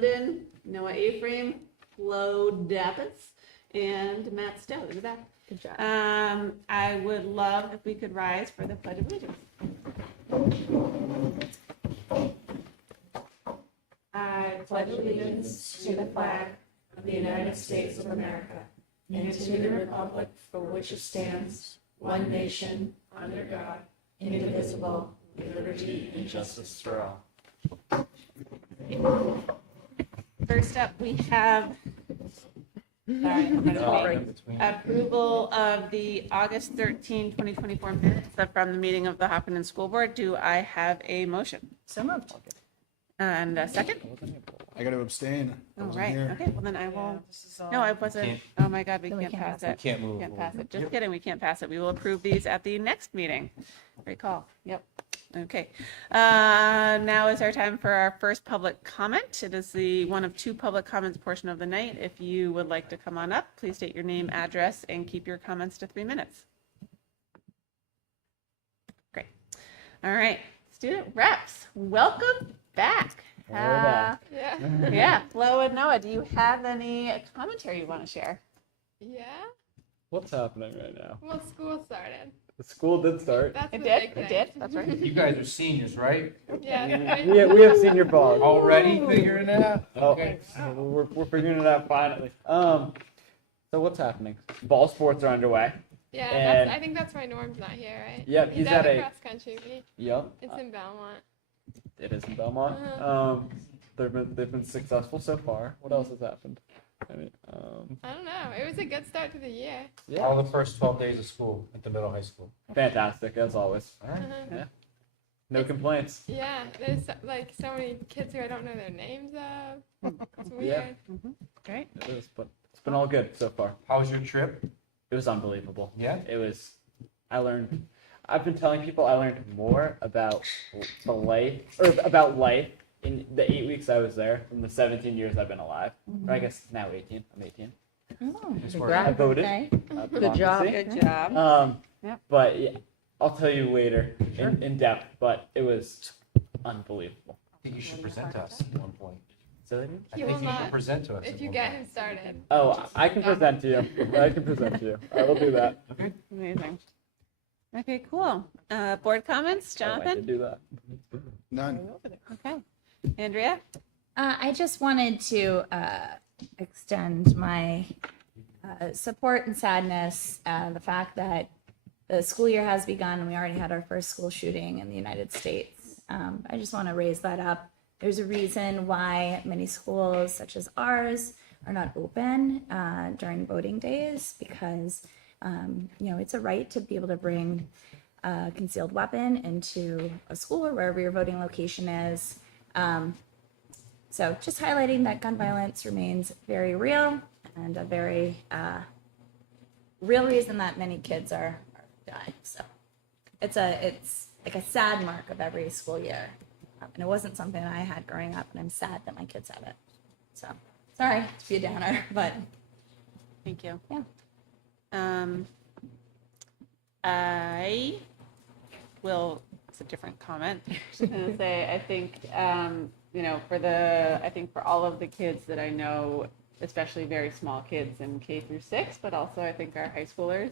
London, Noah Aframe, Flo Dappis, and Matt Stowe. Look at that. Good job. I would love if we could rise for the Pledge of Allegiance. I pledge allegiance to the flag of the United States of America and to the republic for which it stands, one nation, under God, indivisible, with liberty and justice for all. First up, we have approval of the August 13, 2024 minutes from the meeting of the Hopkinton School Board. Do I have a motion? So moved. And a second? I got to abstain. I All wasn't right. here. Okay, well then I will. No, I wasn't. Oh my God, we can't pass it. Can't move. Can't pass it. Just kidding, we can't pass it. We will approve these at the next meeting. Great call. Yep. Okay. Now is our time for our first public comment. It is the one of two public comments portion of the night. If you would like to come on up, please state your name, address, and keep your comments to 3 minutes. Great. All right. Student reps, welcome back. Yeah, Flo and Noah, do you have any commentary you want to share? Yeah. What's happening right now? Well, school started. The school did start. That's It the did. big thing. It did. That's right. You guys are seniors, right? Yeah. We have senior ball. Already figuring it out? Okay. We're figuring it out finally. So what's happening? Ball sports are underway. Yeah. And- I think that's why Norm's not here, right? Yep, he's at at a a- cross country meet. Yep. It's in Belmont. It is in Belmont. Uh-huh. They've been successful so far. What else has happened? I mean, I don't know. It was a good start to the year. yeah, All the first 12 days of school at the middle high school. fantastic as always. All right. Uh-huh. Yeah. No complaints. Yeah. There's like so many kids who I don't know their names of. It's weird. Great. It is, but it's been all good so far. How was your trip? It was unbelievable. Yeah? I've been telling people I learned more about life in the 8 weeks I was there than the 17 years I've been alive. Or I guess now 18. I'm 18. Nice work. I voted. Okay. Good job. Good job. Yep. But yeah, I'll tell you later in depth, but it was unbelievable. I think you should present to us at one point. So, I He think will you should not present to us. If at you one get point. him started. I can present to you. I can present to you. I will do that. Okay. Amazing. Okay, cool. Board comments, I like to Jonathan? do that. None. Okay. Andrea? I just wanted to extend my support and sadness, the fact that the school year has begun and we already had our first school shooting in the United States. I just want to raise that up. There's a reason why many schools, such as ours, are not open during voting days because, it's a right to be able to bring a concealed weapon into a school or wherever your voting location is. So just highlighting that gun violence remains very real and a very real reason that many kids are dying. So it's like a sad mark of every school year. And it wasn't something I had growing up, and I'm sad that my kids have it. So sorry to be a downer, but Thank you. Yeah. I will, it's a different comment. I was gonna say, I think, for all of the kids that I know, especially very small kids in K through 6, but also I think our high schoolers,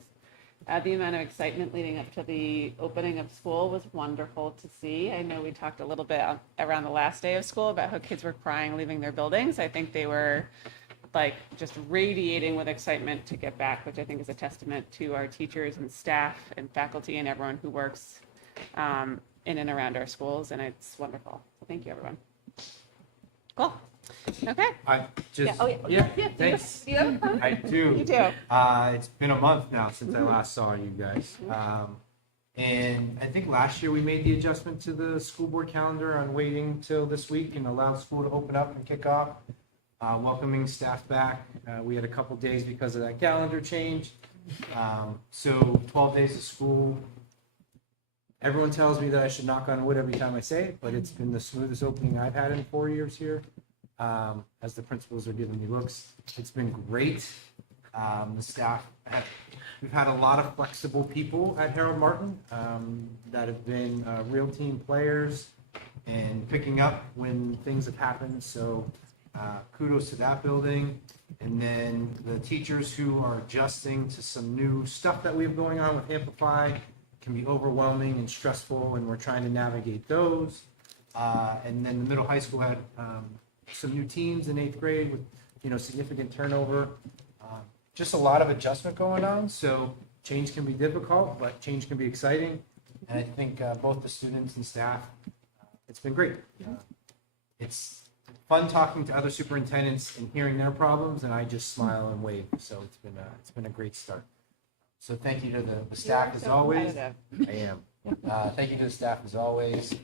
the amount of excitement leading up to the opening of school was wonderful to see. I know we talked a little bit around the last day of school about how kids were crying leaving their buildings. I think they were like just radiating with excitement to get back, which I think is a testament to our teachers and staff and faculty and everyone who works in and around our schools, and it's wonderful. So thank you, everyone. Cool. Okay. I just, Yeah. thanks. Do you have a comment? I do. You do. It's been a month now since I last saw you guys. And I think last year we made the adjustment to the school board calendar on waiting till this week and allow school to open up and kick off. Welcoming staff back. We had a couple days because of that calendar change. So 12 days of school. Everyone tells me that I should knock on wood every time I say it, but it's been the smoothest opening I've had in 4 years here. As the principals are giving me looks, it's been great. The staff, we've had a lot of flexible people at Harold Martin that have been real team players and picking up when things have happened. So Kudos to that building. And then the teachers who are adjusting to some new stuff that we have going on with Amplify can be overwhelming and stressful, and we're trying to navigate those. And then the middle high school had some new teams in 8th grade with, significant turnover. Just a lot of adjustment going on. So change can be difficult, but change can be exciting. And I think both the students and staff, it's been great. It's fun talking to other superintendents and hearing their problems, and I just smile and wave. So it's been a great start. So thank you to the staff as always. I am. Thank you to the staff as always.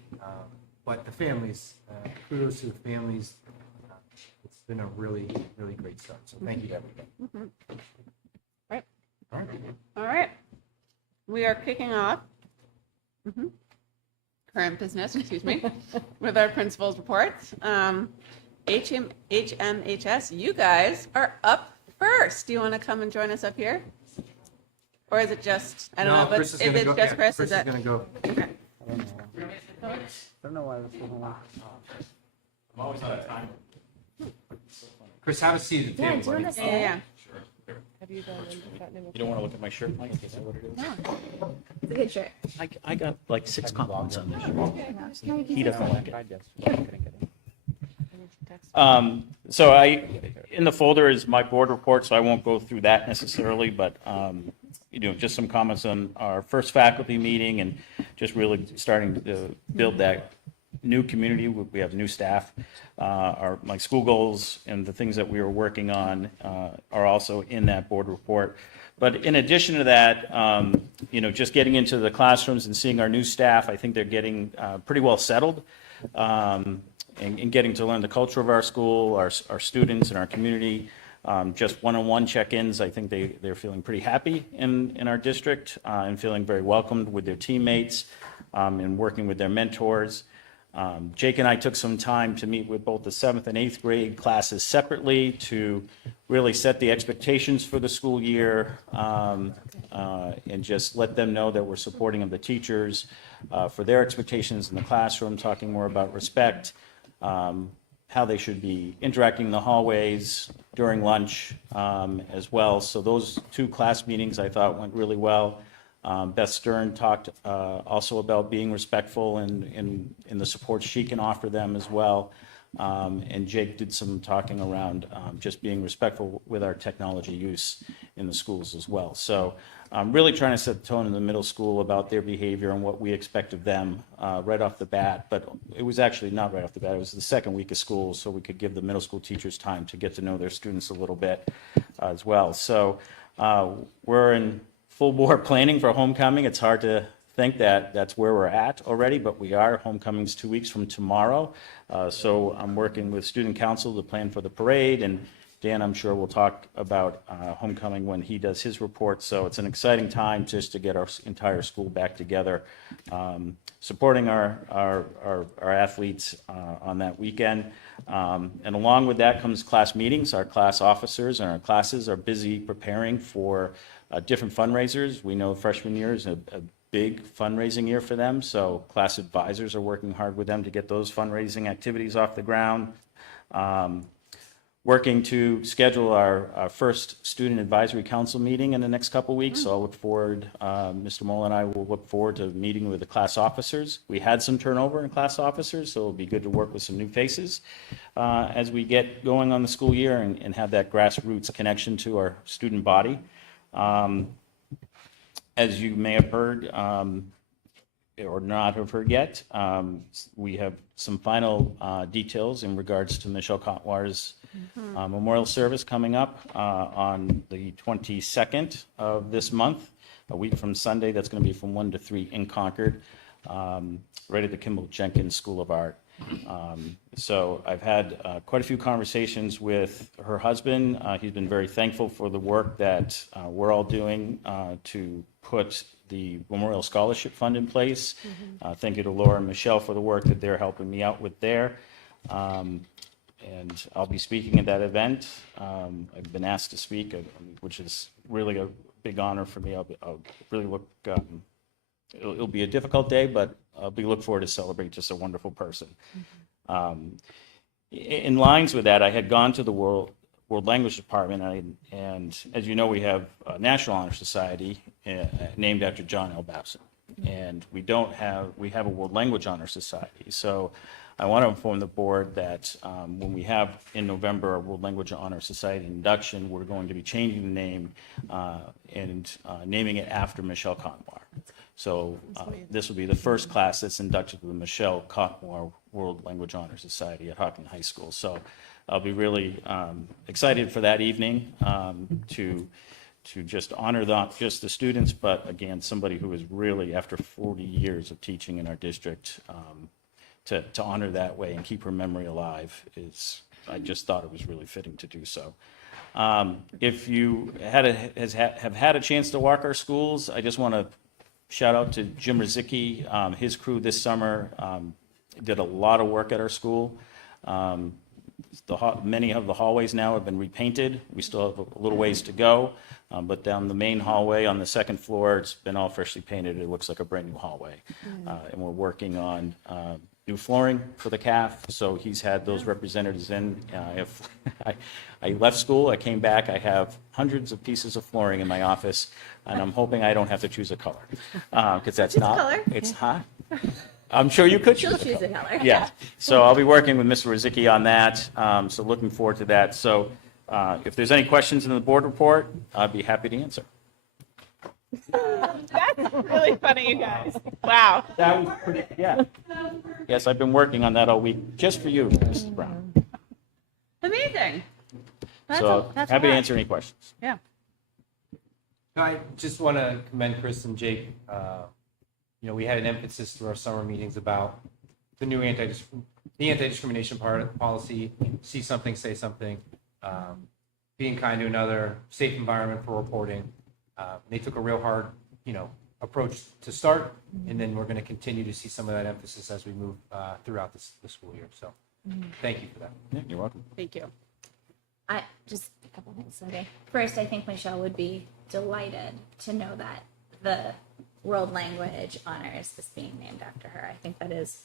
But the families, kudos to the families. It's been a really, really great start. So thank you to everybody. Right. All right. All right. We are kicking off current business, with our principal's reports. HMHS, you guys are up first. Do you want to come and join us up here? Or is it just, I don't know, but Chris is if gonna it's go. just Yeah, Chris, Chris is that? is gonna go. Okay. I don't know why this is long. I'm always out of time. Chris, have a seat at the Yeah, table. do you buddy. want to Yeah, say? yeah. Have you gotten him? You don't want to look at my shirt, Mike, is that what it is? No. It's a good shirt. I got like 6 compliments on this shirt. No, you can He say doesn't something. like it. So in the folder is my board report, so I won't go through that necessarily, but, just some comments on our first faculty meeting and just really starting to build that new community. We have new staff. My school goals and the things that we are working on are also in that board report. But in addition to that, just getting into the classrooms and seeing our new staff, I think they're getting pretty well settled. And getting to learn the culture of our school, our students and our community. Just one-on-one check-ins, I think they're feeling pretty happy in our district and feeling very welcomed with their teammates and working with their mentors. Jake and I took some time to meet with both the 7th and 8th grade classes separately to really set the expectations for the school year and just let them know that we're supporting of the teachers for their expectations in the classroom, talking more about respect, how they should be interacting in the hallways during lunch as well. So those 2 class meetings I thought went really well. Beth Stern talked also about being respectful and the support she can offer them as well. And Jake did some talking around just being respectful with our technology use in the schools as well. So I'm really trying to set the tone in the middle school about their behavior and what we expect of them right off the bat. But it was actually not right off the bat. It was the second week of school, so we could give the middle school teachers time to get to know their students a little bit as well. So we're in full bore planning for homecoming. It's hard to think that that's where we're at already, but we are. Homecoming's 2 weeks from tomorrow. So I'm working with student council to plan for the parade, and Dan, I'm sure, will talk about homecoming when he does his report. So it's an exciting time just to get our entire school back together, supporting our athletes on that weekend. And along with that comes class meetings. Our class officers and our classes are busy preparing for different fundraisers. We know freshman year is a big fundraising year for them, so class advisors are working hard with them to get those fundraising activities off the ground. Working to schedule our first student advisory council meeting in the next couple weeks. So I'll look forward, Mr. Moll and I will look forward to meeting with the class officers. We had some turnover in class officers, so it'll be good to work with some new faces as we get going on the school year and have that grassroots connection to our student body. As you may have heard, or not have heard yet, we have some final details in regards to Michelle Kotwar's memorial service coming up on the 22nd of this month, a week from Sunday. That's going to be from 1 to 3 in Concord, right at the Kimball Jenkins School of Art. So I've had quite a few conversations with her husband. He's been very thankful for the work that we're all doing to put the Memorial Scholarship Fund in place. Thank you to Laura and Michelle for the work that they're helping me out with there. And I'll be speaking at that event. I've been asked to speak, which is really a big honor for me. I'll really look, it'll be a difficult day, but I'll be looking forward to celebrate just a wonderful person. in lines with that, I had gone to the World Language Department, and as you know, we have a National Honor Society named after John L. Babson, and we have a World Language Honor Society. So I want to inform the board that when we have in November a World Language Honor Society induction, we're going to be changing the name and naming it after Michelle Conwar. So this will be the first class that's inducted to the Michelle Conwar World Language Honor Society at Hopkinton High School. So I'll be really excited for that evening to just honor not just the students, but again, somebody who is really, after 40 years of teaching in our district, to honor that way and keep her memory alive I just thought it was really fitting to do so. If you have had a chance to walk our schools, I just want to shout out to Jim Rizicki. His crew this summer did a lot of work at our school. Many of the hallways now have been repainted. We still have a little ways to go, but down the main hallway on the second floor, it's been all freshly painted. It looks like a brand new hallway. And we're working on new flooring for the CAF, so he's had those representatives in. If I left school, I came back, I have hundreds of pieces of flooring in my office, and I'm hoping I don't have to choose a color, because that's not, color. it's hot. I'm sure you could She'll choose a choose color. a color. Yeah, so I'll be working with Mr. Rizicki on that, so looking forward to that. So if there's any questions in the board report, I'd be happy to answer. That's really funny, you guys. Wow. That was pretty, yeah. Yes, I've been working on that all week, just for you, Mrs. Brown. Amazing. So that's happy to a lot. answer any questions. Yeah. I just want to commend Chris and Jake. We had an emphasis through our summer meetings about the new anti-discrimination policy, see something, say something, being kind to another, safe environment for reporting. They took a real hard, approach to start, and then we're going to continue to see some of that emphasis as we move throughout the school year. So thank you for that. Yeah, you're welcome. Thank you. I just a couple things, Cindy. First, I think Michelle would be delighted to know that the World Language Honors is being named after her. I think that is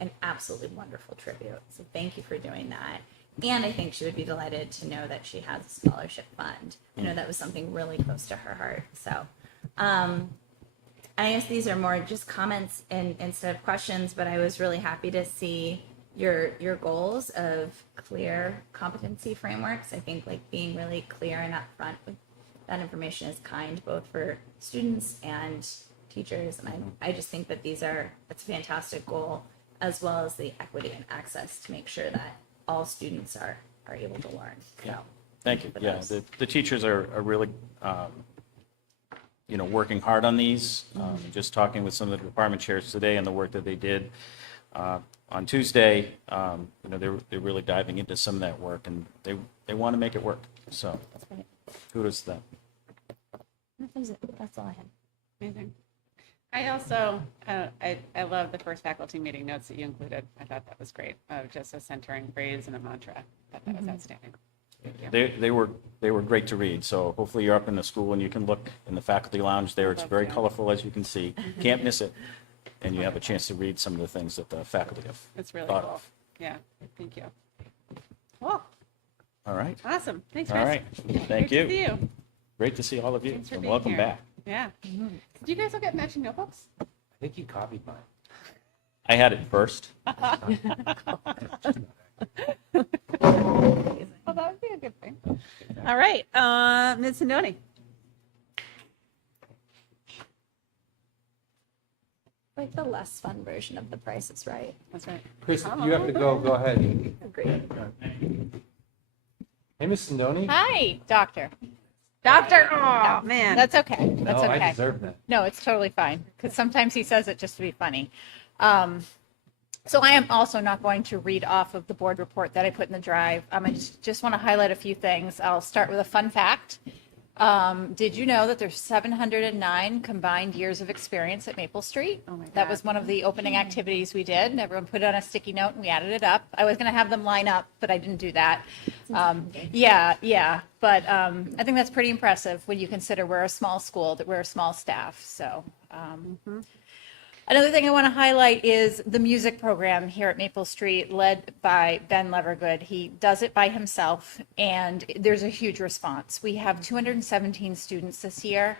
an absolutely wonderful tribute. So thank you for doing that. And I think she would be delighted to know that she has a scholarship fund. I know that was something really close to her heart. So I guess these are more just comments instead of questions, but I was really happy to see your goals of clear competency frameworks. I think like being really clear and upfront with that information is kind both for students and teachers. And I just think that it's a fantastic goal, as well as the equity and access to make sure that all students are able to learn. So Thank you. for Yeah, those. the teachers are really, working hard on these. Just talking with some of the department chairs today and the work that they did on Tuesday, they're really diving into some of that work, and they want to make it work. So That's great. kudos to them. That's all I have. Amazing. I also, I love the first faculty meeting notes that you included. I thought that was great. Just a centering phrase and a mantra. I thought that was outstanding. Thank you. They were great to read. So hopefully you're up in the school and you can look in the faculty lounge there. It's Love very to. colorful, as you can see. Can't miss it. And you have a chance to read some of the things that the faculty have It's really thought cool. of. Yeah. Thank you. Cool. All right. Awesome. Thanks, All Chris. right. Great Thank to you. see you. Great to see all of you. Thanks for And being welcome here. back. Yeah. Did you guys all get matching notebooks? I think you copied mine. I had it first. Well, that would be a good thing. All right. Ms. Sindoni. Like the less fun version of The Price is Right. That's right. Chris, if you have to go. Go ahead. Agreed. Hey, Miss Sindoni. Hi, doctor. Doctor. Oh, man. That's okay. That's No, I okay. deserve that. No, it's totally fine because sometimes he says it just to be funny. So I am also not going to read off of the board report that I put in the drive. I just want to highlight a few things. I'll start with a fun fact. Did you know that there's 709 combined years of experience at Maple Street? Oh my That God. was one of the opening activities we did. And everyone put it on a sticky note and we added it up. I was going to have them line up, but I didn't do that. Yeah. But I think that's pretty impressive when you consider we're a small school, that we're a small staff. So Another thing I want to highlight is the music program here at Maple Street, led by Ben Levergood. He does it by himself, and there's a huge response. We have 217 students this year.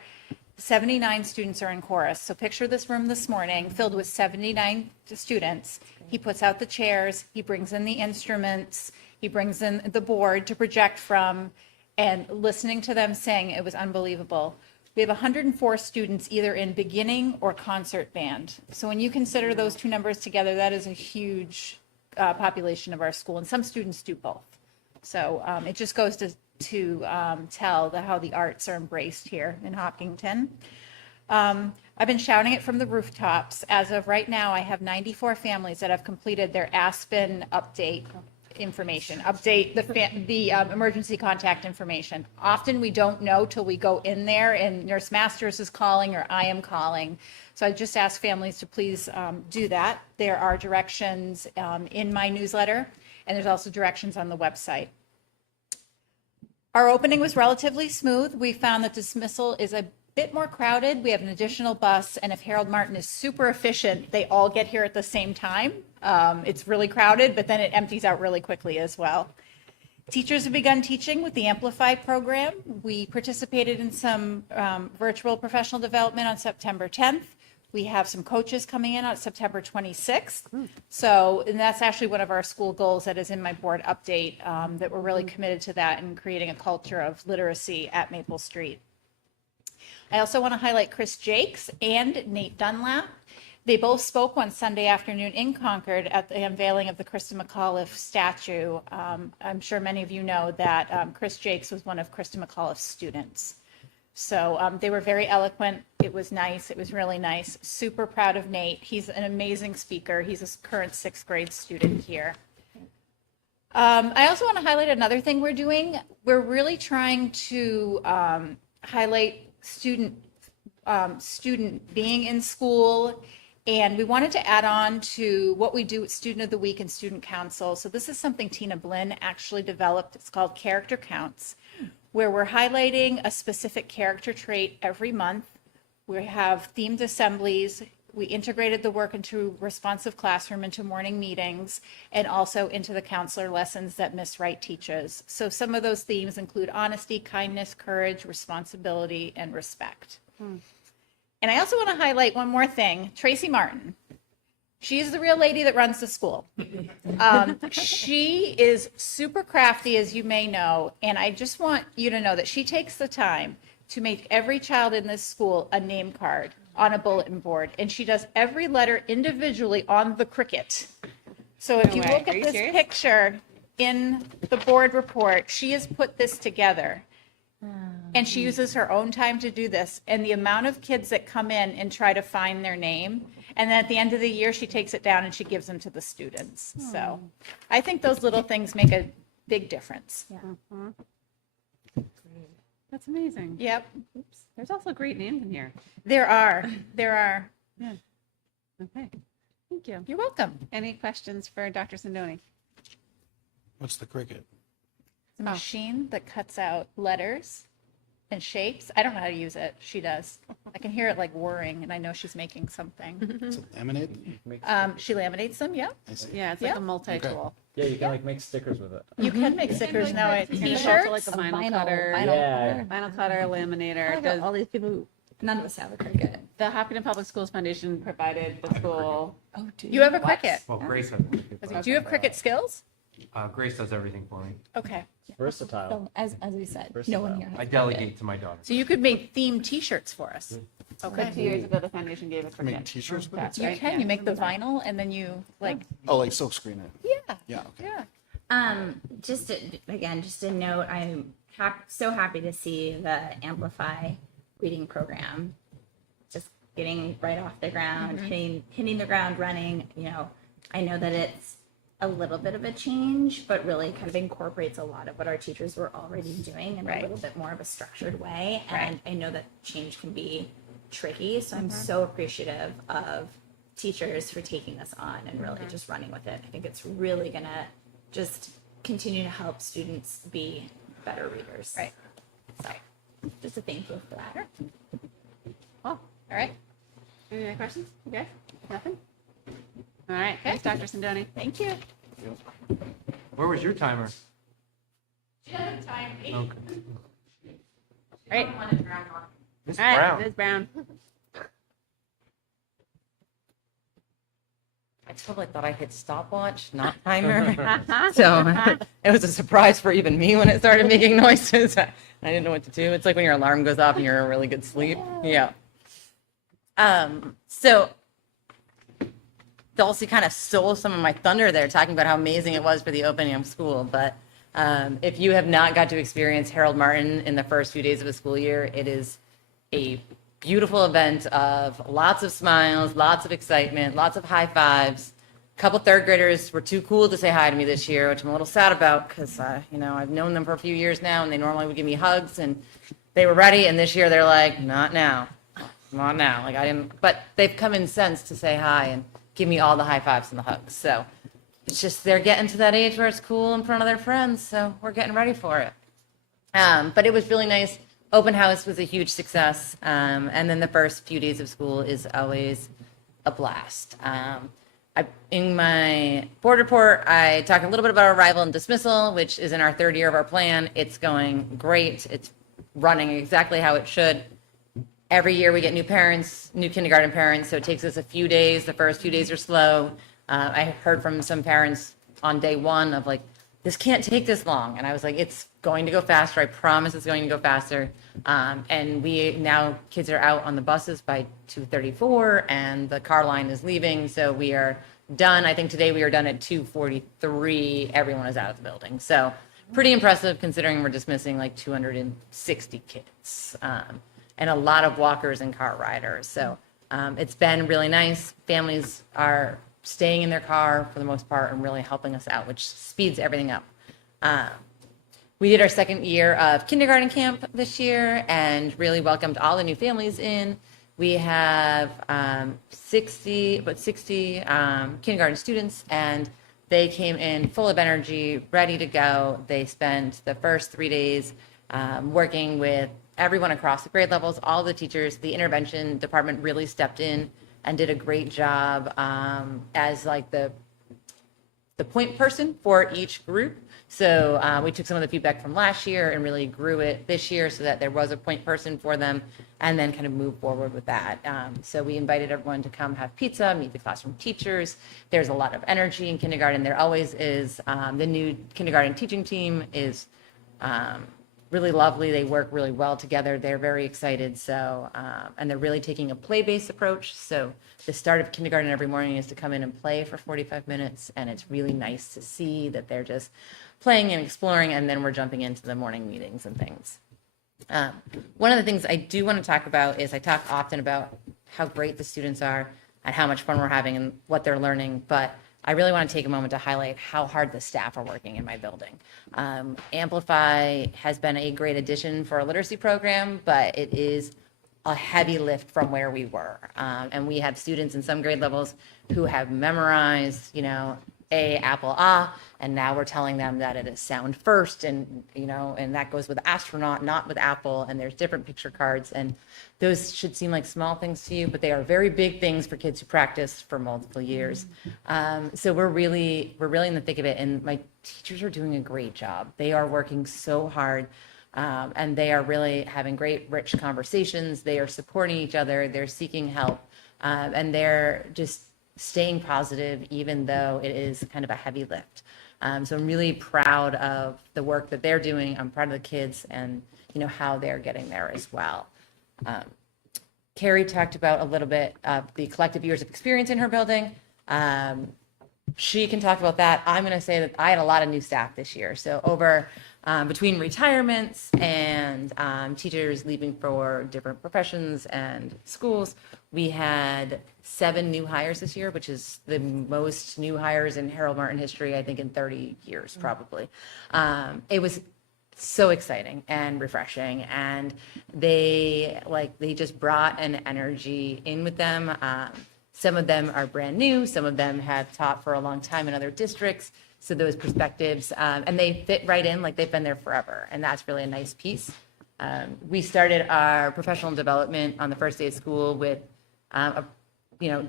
79 students are in chorus. So picture this room this morning filled with 79 students. He puts out the chairs, he brings in the instruments, he brings in the board to project from, and listening to them sing, it was unbelievable. We have 104 students either in beginning or concert band. So when you consider those two numbers together, that is a huge population of our school, and some students do both. So it just goes to tell how the arts are embraced here in Hopkinton. I've been shouting it from the rooftops. As of right now, I have 94 families that have completed their Aspen update information, update the emergency contact information. Often we don't know till we go in there and Nurse Masters is calling or I am calling. So I just ask families to please do that. There are directions in my newsletter, and there's also directions on the website. Our opening was relatively smooth. We found that dismissal is a bit more crowded. We have an additional bus, and if Harold Martin is super efficient, they all get here at the same time. It's really crowded, but then it empties out really quickly as well. Teachers have begun teaching with the Amplify program. We participated in some virtual professional development on September 10th. We have some coaches coming in on September 26th. So, and that's actually one of our school goals that is in my board update, that we're really committed to that and creating a culture of literacy at Maple Street. I also want to highlight Chris Jakes and Nate Dunlap. They both spoke on Sunday afternoon in Concord at the unveiling of the Krista McAuliffe statue. I'm sure many of you know that Chris Jakes was one of Krista McAuliffe's students. So they were very eloquent. It was nice. It was really nice. Super proud of Nate. He's an amazing speaker. He's a current 6th grade student here. I also want to highlight another thing we're doing. We're really trying to highlight student being in school, and we wanted to add on to what we do with Student of the Week and Student Council. So this is something Tina Blinn actually developed. It's called Character Counts, where we're highlighting a specific character trait every month. We have themed assemblies. We integrated the work into responsive classroom, into morning meetings, and also into the counselor lessons that Miss Wright teaches. So some of those themes include honesty, kindness, courage, responsibility, and respect. And I also want to highlight one more thing. Tracy Martin. She's the real lady that runs the school. She is super crafty, as you may know, and I just want you to know that she takes the time to make every child in this school a name card on a bulletin board, and she does every letter individually on the Cricut. So if No you way. look Are at you this serious? picture in the board report, she has put this together. And she uses her own time to do this. And the amount of kids that come in and try to find their name, and then at the end of the year, she takes it down and she gives them to the students. So I think those little things make a big difference. That's amazing. Yep, Oops. There's also great names in here. there are. Okay. Thank you. You're welcome. Any questions for Dr. Sindoni? What's the cricket? It's a machine that cuts out letters and shapes. I don't know how to use it. She does. I can hear it like whirring, and I know she's making something. Is it laminate? She laminates them. Yeah, I see. Yeah, it's Yeah. like a multi-tool. Yeah, you can like make stickers with it. you can make stickers like now. the At And there's T-shirts. also like a vinyl, Vinyl cutter. Yeah. Vinyl cutter, laminator. Look at all these people who, none of us have a Cricut. The Hopkinton Public Schools Foundation provided the school. Oh, do You have a Cricut. Well, Grace has Do you have Cricut skills? Grace does everything for me. Okay. Versatile. So, as we said, no Versatile. one here has I a Cricut. delegate to my daughter. So you could make themed T-shirts for us. Okay. 2 years ago, the foundation gave us. I make t-shirts with it? You right? can. Yeah. You make the vinyl and then you like. Oh, like silk screen it. Yeah. Yeah, okay. Yeah. Just a note, I'm so happy to see the Amplify reading program just getting right off the ground, hitting the ground running. You know, I know that it's a little bit of a change, but really kind of incorporates a lot of what our teachers were already doing in a little bit more of a structured way. And I know that change can be tricky, so I'm so appreciative of teachers for taking this on and really just running with it. I think it's really gonna just continue to help students be better readers. Right. So just a thank you for that. Well, all right. Any other questions? You guys? Nothing? All right. Thanks, Dr. Sindoni. Thank you. Where was your timer? Time. Okay. Right. Miss All right. Brown. Ms. Brown. I totally thought I hit stopwatch, not timer. So it was a surprise for even me when it started making noises. I didn't know what to do. It's like when your alarm goes off and you're in a really good sleep. Yeah. So Dulcie kind of stole some of my thunder there, talking about how amazing it was for the opening of school. But if you have not got to experience Harold Martin in the first few days of a school year, it is a beautiful event of lots of smiles, lots of excitement, lots of high fives. A couple third graders were too cool to say hi to me this year, which I'm a little sad about because, I've known them for a few years now and they normally would give me hugs and they were ready. And this year they're like, not now, not now. Like I didn't, but they've come in since to say hi and give me all the high fives and the hugs. So it's just, they're getting to that age where it's cool in front of their friends. So we're getting ready for it. But it was really nice. Open house was a huge success. And then the first few days of school is always a blast. In my board report, I talk a little bit about arrival and dismissal, which is in our third year of our plan. It's going great. It's running exactly how it should. Every year we get new parents, new kindergarten parents, so it takes us a few days. The first few days are slow. I heard from some parents on day one of like, this can't take this long. And I was like, it's going to go faster. I promise it's going to go faster. And we now, kids are out on the buses by 2:34 and the car line is leaving. So we are done. I think today we are done at 2:43. Everyone is out of the building. So pretty impressive considering we're dismissing like 260 kids and a lot of walkers and car riders. So it's been really nice. Families are staying in their car for the most part and really helping us out, which speeds everything up. We did our second year of kindergarten camp this year and really welcomed all the new families in. We have 60 kindergarten students, and they came in full of energy, ready to go. They spent the first 3 days working with everyone across the grade levels, all the teachers. The intervention department really stepped in and did a great job as like the point person for each group. So we took some of the feedback from last year and really grew it this year so that there was a point person for them and then kind of move forward with that. So we invited everyone to come have pizza, meet the classroom teachers. There's a lot of energy in kindergarten. There always is. The new kindergarten teaching team is really lovely. They work really well together. They're very excited. So, and they're really taking a play-based approach. So the start of kindergarten every morning is to come in and play for 45 minutes. And it's really nice to see that they're just playing and exploring. And then we're jumping into the morning meetings and things. One of the things I do want to talk about is I talk often about how great the students are and how much fun we're having and what they're learning. But I really want to take a moment to highlight how hard the staff are working in my building. Amplify has been a great addition for a literacy program, but it is a heavy lift from where we were. And we have students in some grade levels who have memorized, A, apple, and now we're telling them that it is sound first, and and that goes with astronaut, not with apple, and there's different picture cards, and those should seem like small things to you, but they are very big things for kids who practice for multiple years. So we're really in the thick of it, and my teachers are doing a great job. They are working so hard, and they are really having great, rich conversations. They are supporting each other. They're seeking help, and they're just staying positive, even though it is kind of a heavy lift. So I'm really proud of the work that they're doing. I'm proud of the kids and, how they're getting there as well. Carrie talked about a little bit of the collective years of experience in her building. She can talk about that. I'm going to say that I had a lot of new staff this year. So over between retirements and teachers leaving for different professions and schools, we had 7 new hires this year, which is the most new hires in Harold Martin history, I think in 30 years probably. It was so exciting and refreshing, and they just brought an energy in with them. Some of them are brand new, some of them have taught for a long time in other districts, so those perspectives, and they fit right in like they've been there forever, and that's really a nice piece. We started our professional development on the first day of school with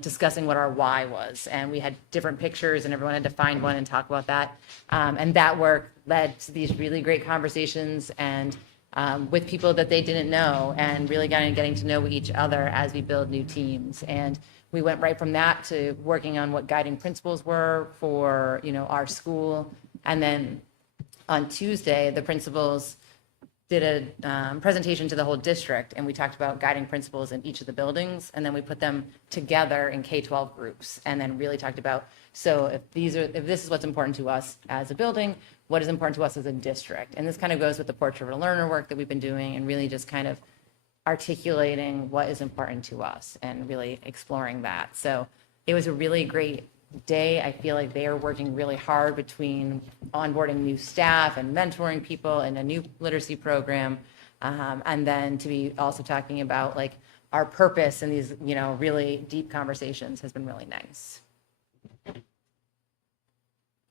discussing what our why was. And we had different pictures and everyone had to find one and talk about that. And that work led to these really great conversations and with people that they didn't know and really getting to know each other as we build new teams. And we went right from that to working on what guiding principles were for, our school. And then on Tuesday, the principals did a presentation to the whole district, and we talked about guiding principles in each of the buildings, and then we put them together in K-12 groups, and then really talked about, so if this is what's important to us as a building, what is important to us as a district? And this kind of goes with the Portrait of a Learner work that we've been doing, and really just kind of articulating what is important to us and really exploring that. So it was a really great day. I feel like they are working really hard between onboarding new staff and mentoring people in a new literacy program. And then to be also talking about like our purpose in these, really deep conversations has been really nice.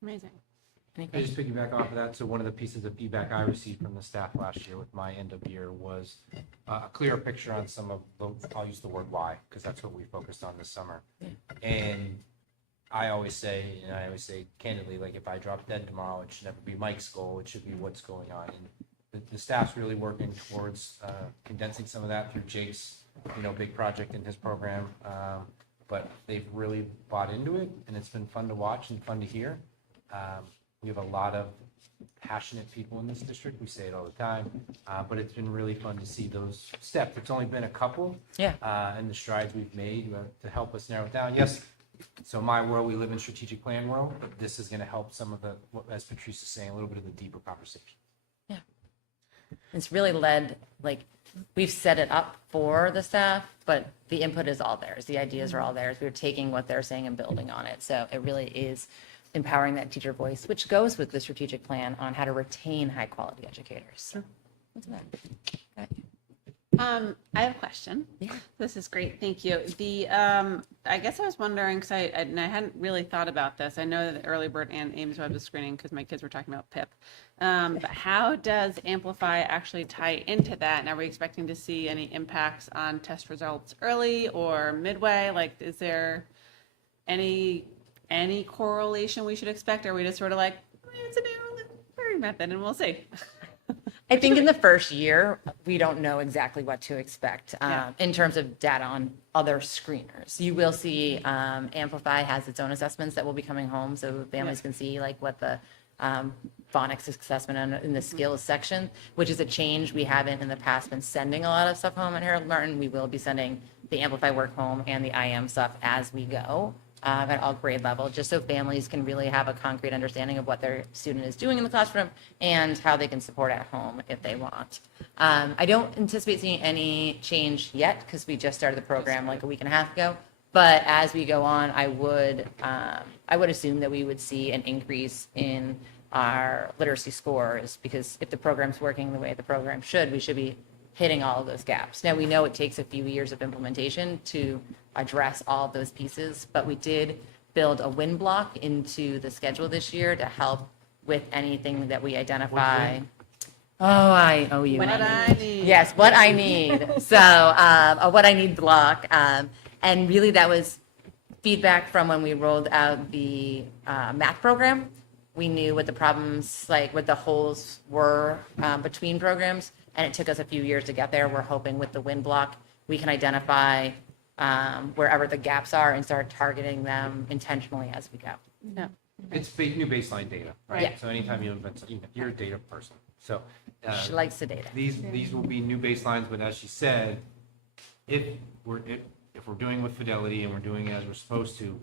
Amazing. I just piggyback off of that. So one of the pieces of feedback I received from the staff last year with my end of year was a clearer picture on some of the, I'll use the word why, because that's what we focused on this summer. And I always say candidly, like if I drop dead tomorrow, it should never be Mike's goal. It should be what's going on. And the staff's really working towards condensing some of that through Jake's, big project in his program. But they've really bought into it, and it's been fun to watch and fun to hear. We have a lot of passionate people in this district. We say it all the time, but it's been really fun to see those steps. It's only been a couple, and the strides we've made to help us narrow it down. Yes, so my world, we live in strategic plan world, but this is going to help some of the, as Patrice is saying, a little bit of the deeper conversation. Yeah, it's really led, like, we've set it up for the staff, but the input is all theirs. The ideas are all theirs. We're taking what they're saying and building on it. So it really is empowering that teacher voice, which goes with the strategic plan on how to retain high quality educators. Sure. What's that? Got you. I have a question. Yeah. This is great. Thank you. I guess I was wondering, because I hadn't really thought about this. I know that the early bird and Ames Web was screening because my kids were talking about PIP. But how does Amplify actually tie into that? And are we expecting to see any impacts on test results early or midway? Like, is there any correlation we should expect? Or are we just sort of like, it's a new learning method and we'll see? I think in the first year, we don't know exactly what to expect Yeah. in terms of data on other screeners. You will see Amplify has its own assessments that will be coming home, so families can see like what the phonics assessment in the skills section, which is a change. We haven't in the past been sending a lot of stuff home at Harold Martin. We will be sending the Amplify work home and the IM stuff as we go. At all grade level, just so families can really have a concrete understanding of what their student is doing in the classroom and how they can support at home if they want. I don't anticipate seeing any change yet because we just started the program like a week and a half ago. But as we go on, I would assume that we would see an increase in our literacy scores because if the program's working the way the program should, we should be hitting all of those gaps. Now, we know it takes a few years of implementation to address all of those pieces, but we did build a win block into the schedule this year to help with anything that we identify. Oh, I owe you. What I need. Yes, what I need. So, what I need block. And really that was feedback from when we rolled out the math program. We knew what the problems, like what the holes were between programs. And it took us a few years to get there. We're hoping with the win block, we can identify wherever the gaps are and start targeting them intentionally as we go. Yeah. It's new baseline data, right? Yeah. So anytime you invent, you're a data person. So She likes the data. these will be new baselines, but as she said, if we're doing with fidelity and we're doing it as we're supposed to,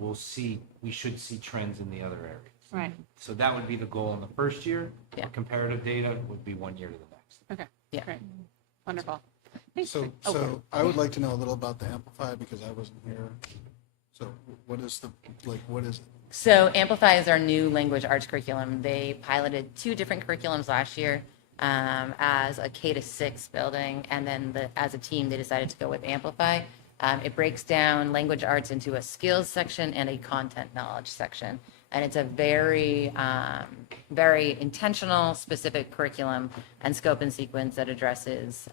we should see trends in the other areas. Right. So that would be the goal in the first year. Yeah. Comparative data would be 1 year to the next. Okay. Yeah. Great. Wonderful. Thanks. So I would like to know a little about the Amplify because I wasn't here. So what is it? So Amplify is our new language arts curriculum. They piloted 2 different curriculums last year as a K-6 building, and then as a team, they decided to go with Amplify. It breaks down language arts into a skills section and a content knowledge section. And it's a very, very intentional, specific curriculum and scope and sequence that addresses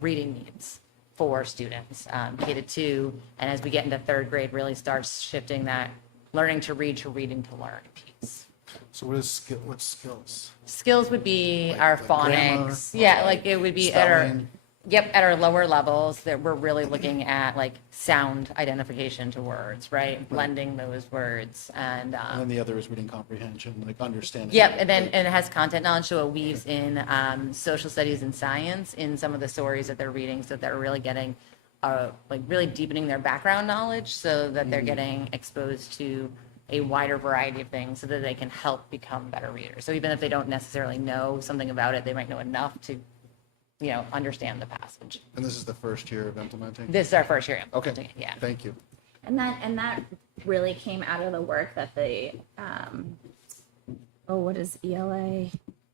reading needs for students, K-2, and as we get into third grade, really starts shifting that learning to read to reading to learn piece. So what is skill, what skills? Skills would be Like- our like grammar, phonics. Yeah, or like it would be at our, spelling? yep, at our lower levels that we're really looking at like sound identification to words, right? Blending those words and, And then the other is reading comprehension, like understanding. yep, and then and it has content knowledge, so it weaves in social studies and science in some of the stories that they're reading, so they're really getting, like really deepening their background knowledge, so that they're getting exposed to a wider variety of things, so that they can help become better readers. So even if they don't necessarily know something about it, they might know enough to, understand the passage. And this is the first year of implementing? This is our first year Okay, implementing it, yeah. thank you. And that really came out of the work that the what is ELA,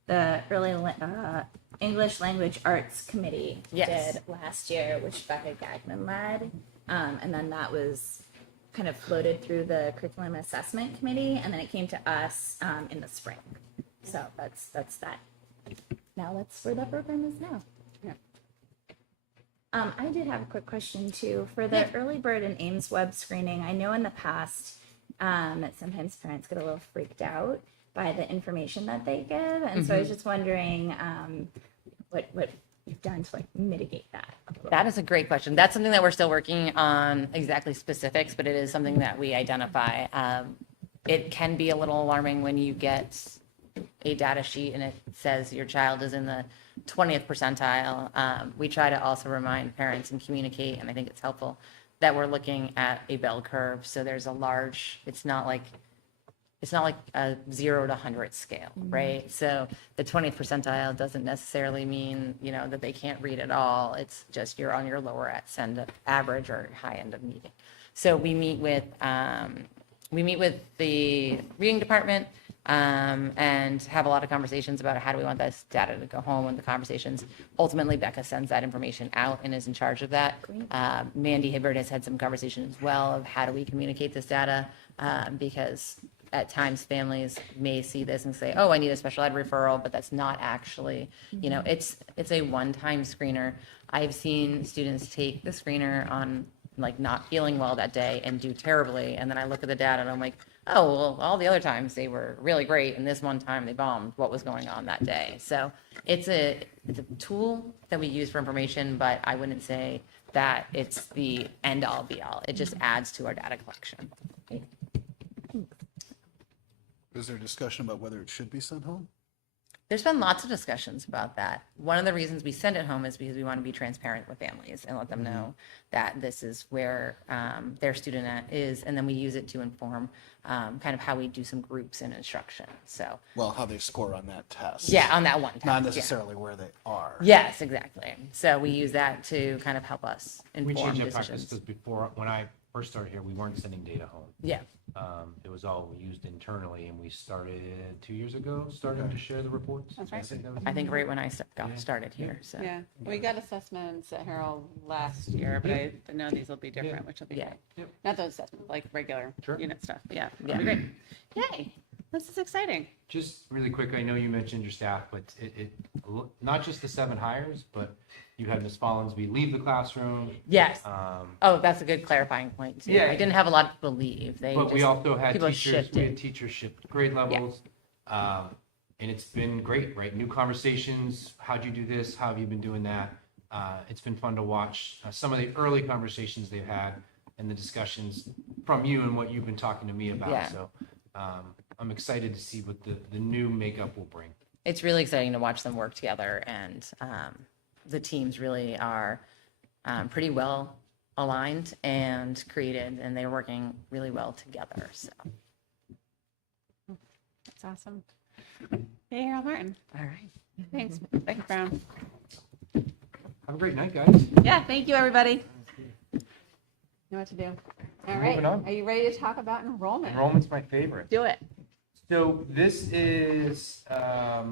the English Language Arts Committee Yes. did last year, which Becca Gagnon led, and then that was kind of floated through the curriculum assessment committee, and then it came to us in the spring. So that's that. Now that's where that program is now. Yeah. I did have a quick question too. For the early bird and Ames web screening, I know in the past that sometimes parents get a little freaked out by the information that they give. And so I was just wondering what you've done to like mitigate that. That is a great question. That's something that we're still working on exactly specifics, but it is something that we identify. It can be a little alarming when you get a data sheet and it says your child is in the 20th percentile. We try to also remind parents and communicate, and I think it's helpful, that we're looking at a bell curve. So there's a large, it's not like a 0 to 100 scale, right? So the 20th percentile doesn't necessarily mean, that they can't read at all. It's just you're on your lower end of average or high end of median. So we meet with the reading department and have a lot of conversations about how do we want this data to go home and the conversations. Ultimately, Becca sends that information out and is in charge of that. Mandy Hibbert has had some conversations as well of how do we communicate this data because at times families may see this and say, oh, I need a special ed referral, but that's not actually, it's a one-time screener. I've seen students take the screener on like not feeling well that day and do terribly. And then I look at the data and I'm like, oh, well, all the other times they were really great. And this one time they bombed. What was going on that day? So it's a tool that we use for information, but I wouldn't say that it's the end all be all. It just adds to our data collection. Is there a discussion about whether it should be sent home? There's been lots of discussions about that. One of the reasons we send it home is because we want to be transparent with families and let them know that this is where their student is, and then we use it to inform kind of how we do some groups in instruction. So, Well, how they score on that test. yeah, on that one test. Not yeah. necessarily where they are. Yes, exactly. So we use that to kind of help us We inform changed that practice decisions. because before, when I first started here, we weren't sending data home. Yeah. It was all used internally, and we started 2 years ago, starting to share the reports. That's right. think that was- I think right when I got started here. So Yeah, we got assessments at Harold last year, but I know these will be different, which will be Yeah. great. Yep. Not those assessments, like regular Sure. unit stuff. Yeah, Yeah. that'll be great. Yay, this is exciting. Just really quick, I know you mentioned your staff, but not just the 7 hires, but you had Ms. Follinsby leave the classroom. yes. Um, Oh, that's a good clarifying point too. Yeah. I didn't have a lot of people leave. But we also had people teachers, we shifted. had teachers shift grade levels. And it's been great, right? New conversations. How'd you do this? How have you been doing that? It's been fun to watch some of the early conversations they've had and the discussions from you and what you've been talking to me about. Yeah. So I'm excited to see what the new makeup will bring. It's really exciting to watch them work together, and the teams really are pretty well aligned and created, and they're working really well together. So, That's awesome. Hey, Harold Martin. all right. Thanks, Becky Brown. Have a great night, guys. Yeah, thank you, everybody. Know what to do. All right, Moving on. are you ready to talk about enrollment? Enrollment's my favorite. Do it. So this is, I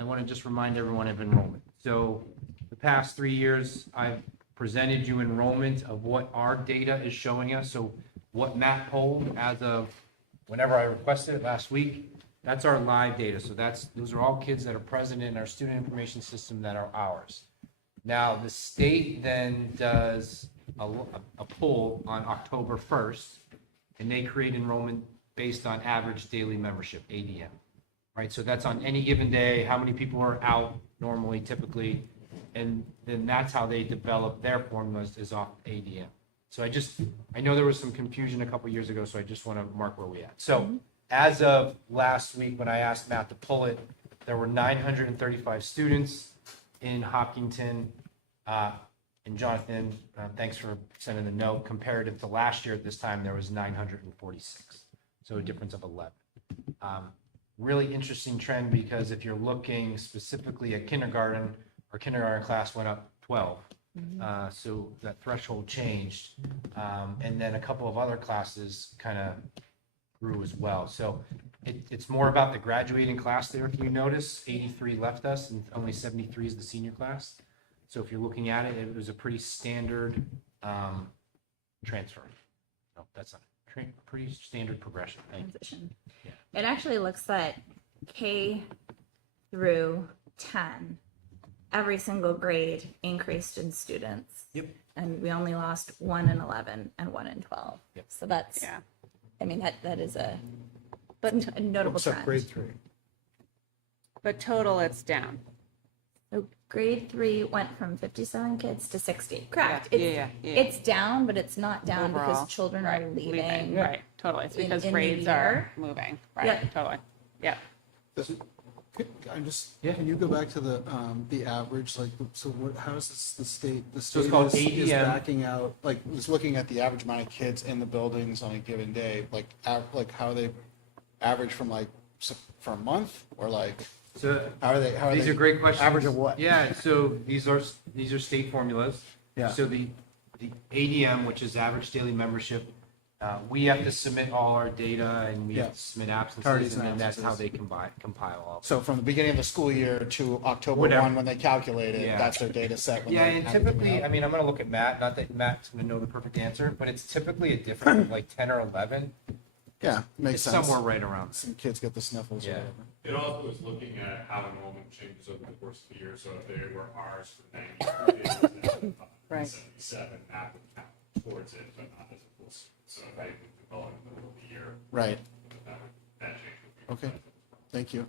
want to just remind everyone of enrollment. So the past 3 years, I've presented you enrollment of what our data is showing us. So what Matt pulled as of whenever I requested it last week, that's our live data. So those are all kids that are present in our student information system that are ours. Now, the state then does a poll on October 1st, and they create enrollment based on average daily membership, ADM. Right, so that's on any given day, how many people are out normally, typically, and then that's how they develop their formulas is off ADM. So I know there was some confusion a couple years ago, so I just want to mark where we at. So as of last week, when I asked Matt to pull it, there were 935 students in Hopkinton. And Jonathan, thanks for sending the note. Comparative to last year at this time, there was 946, so a difference of 11. Really interesting trend, because if you're looking specifically at kindergarten, our kindergarten class went up 12. So that threshold changed. And then a couple of other classes kind of grew as well. So it's more about the graduating class there. If you notice, 83 left us and only 73 is the senior class. So if you're looking at it, it was a pretty standard transfer. No, that's not pretty standard progression. Thank you. Transition. Yeah. It actually looks that K through 10, every single grade increased in students. Yep. And we only lost 1 in 11 and 1 in 12. Yep. So that's, Yeah. I mean, that is a notable Except trend. grade 3. But total, it's down. So grade 3 went from 57 kids to 60. Correct. Yeah, It's, yeah, yeah. it's down, but it's not down Overall, because children right, are leaving. Right, totally. It's in- because in the grades year. are moving. Right, Yep. totally. Yeah. I'm just, Yeah. can you go back to the average, like, so what, how is this, the state So it's called is ADM. backing out, like, was looking at the average amount of kids in the buildings on a given day, like, how they average from like, for a month, or like, So how are these they? are great questions. Average of what? Yeah, so these are state formulas. Yeah. So the ADM, which is average daily membership, we have to submit all our data, and we Yeah. have to submit Tardies absences, and and then that's how absences. they compile all. So from the beginning of the school year to October Whatever. 1, when they calculate it, Yeah. that's their data set. when Yeah, they and have it given typically, out. I mean, I'm gonna look at Matt, not that Matt's gonna know the perfect answer, but it's typically a difference of like 10 or 11. Yeah, makes It's sense. somewhere right around. Some kids get the sniffles or Yeah. whatever. It also is looking at how enrollment changes over the course of the year, so if they were ours for 93 days, then Right. 77, that would count towards it, but not as a full student. So if they moved the ball in the middle of the year, Right, that change would be. okay, thank you.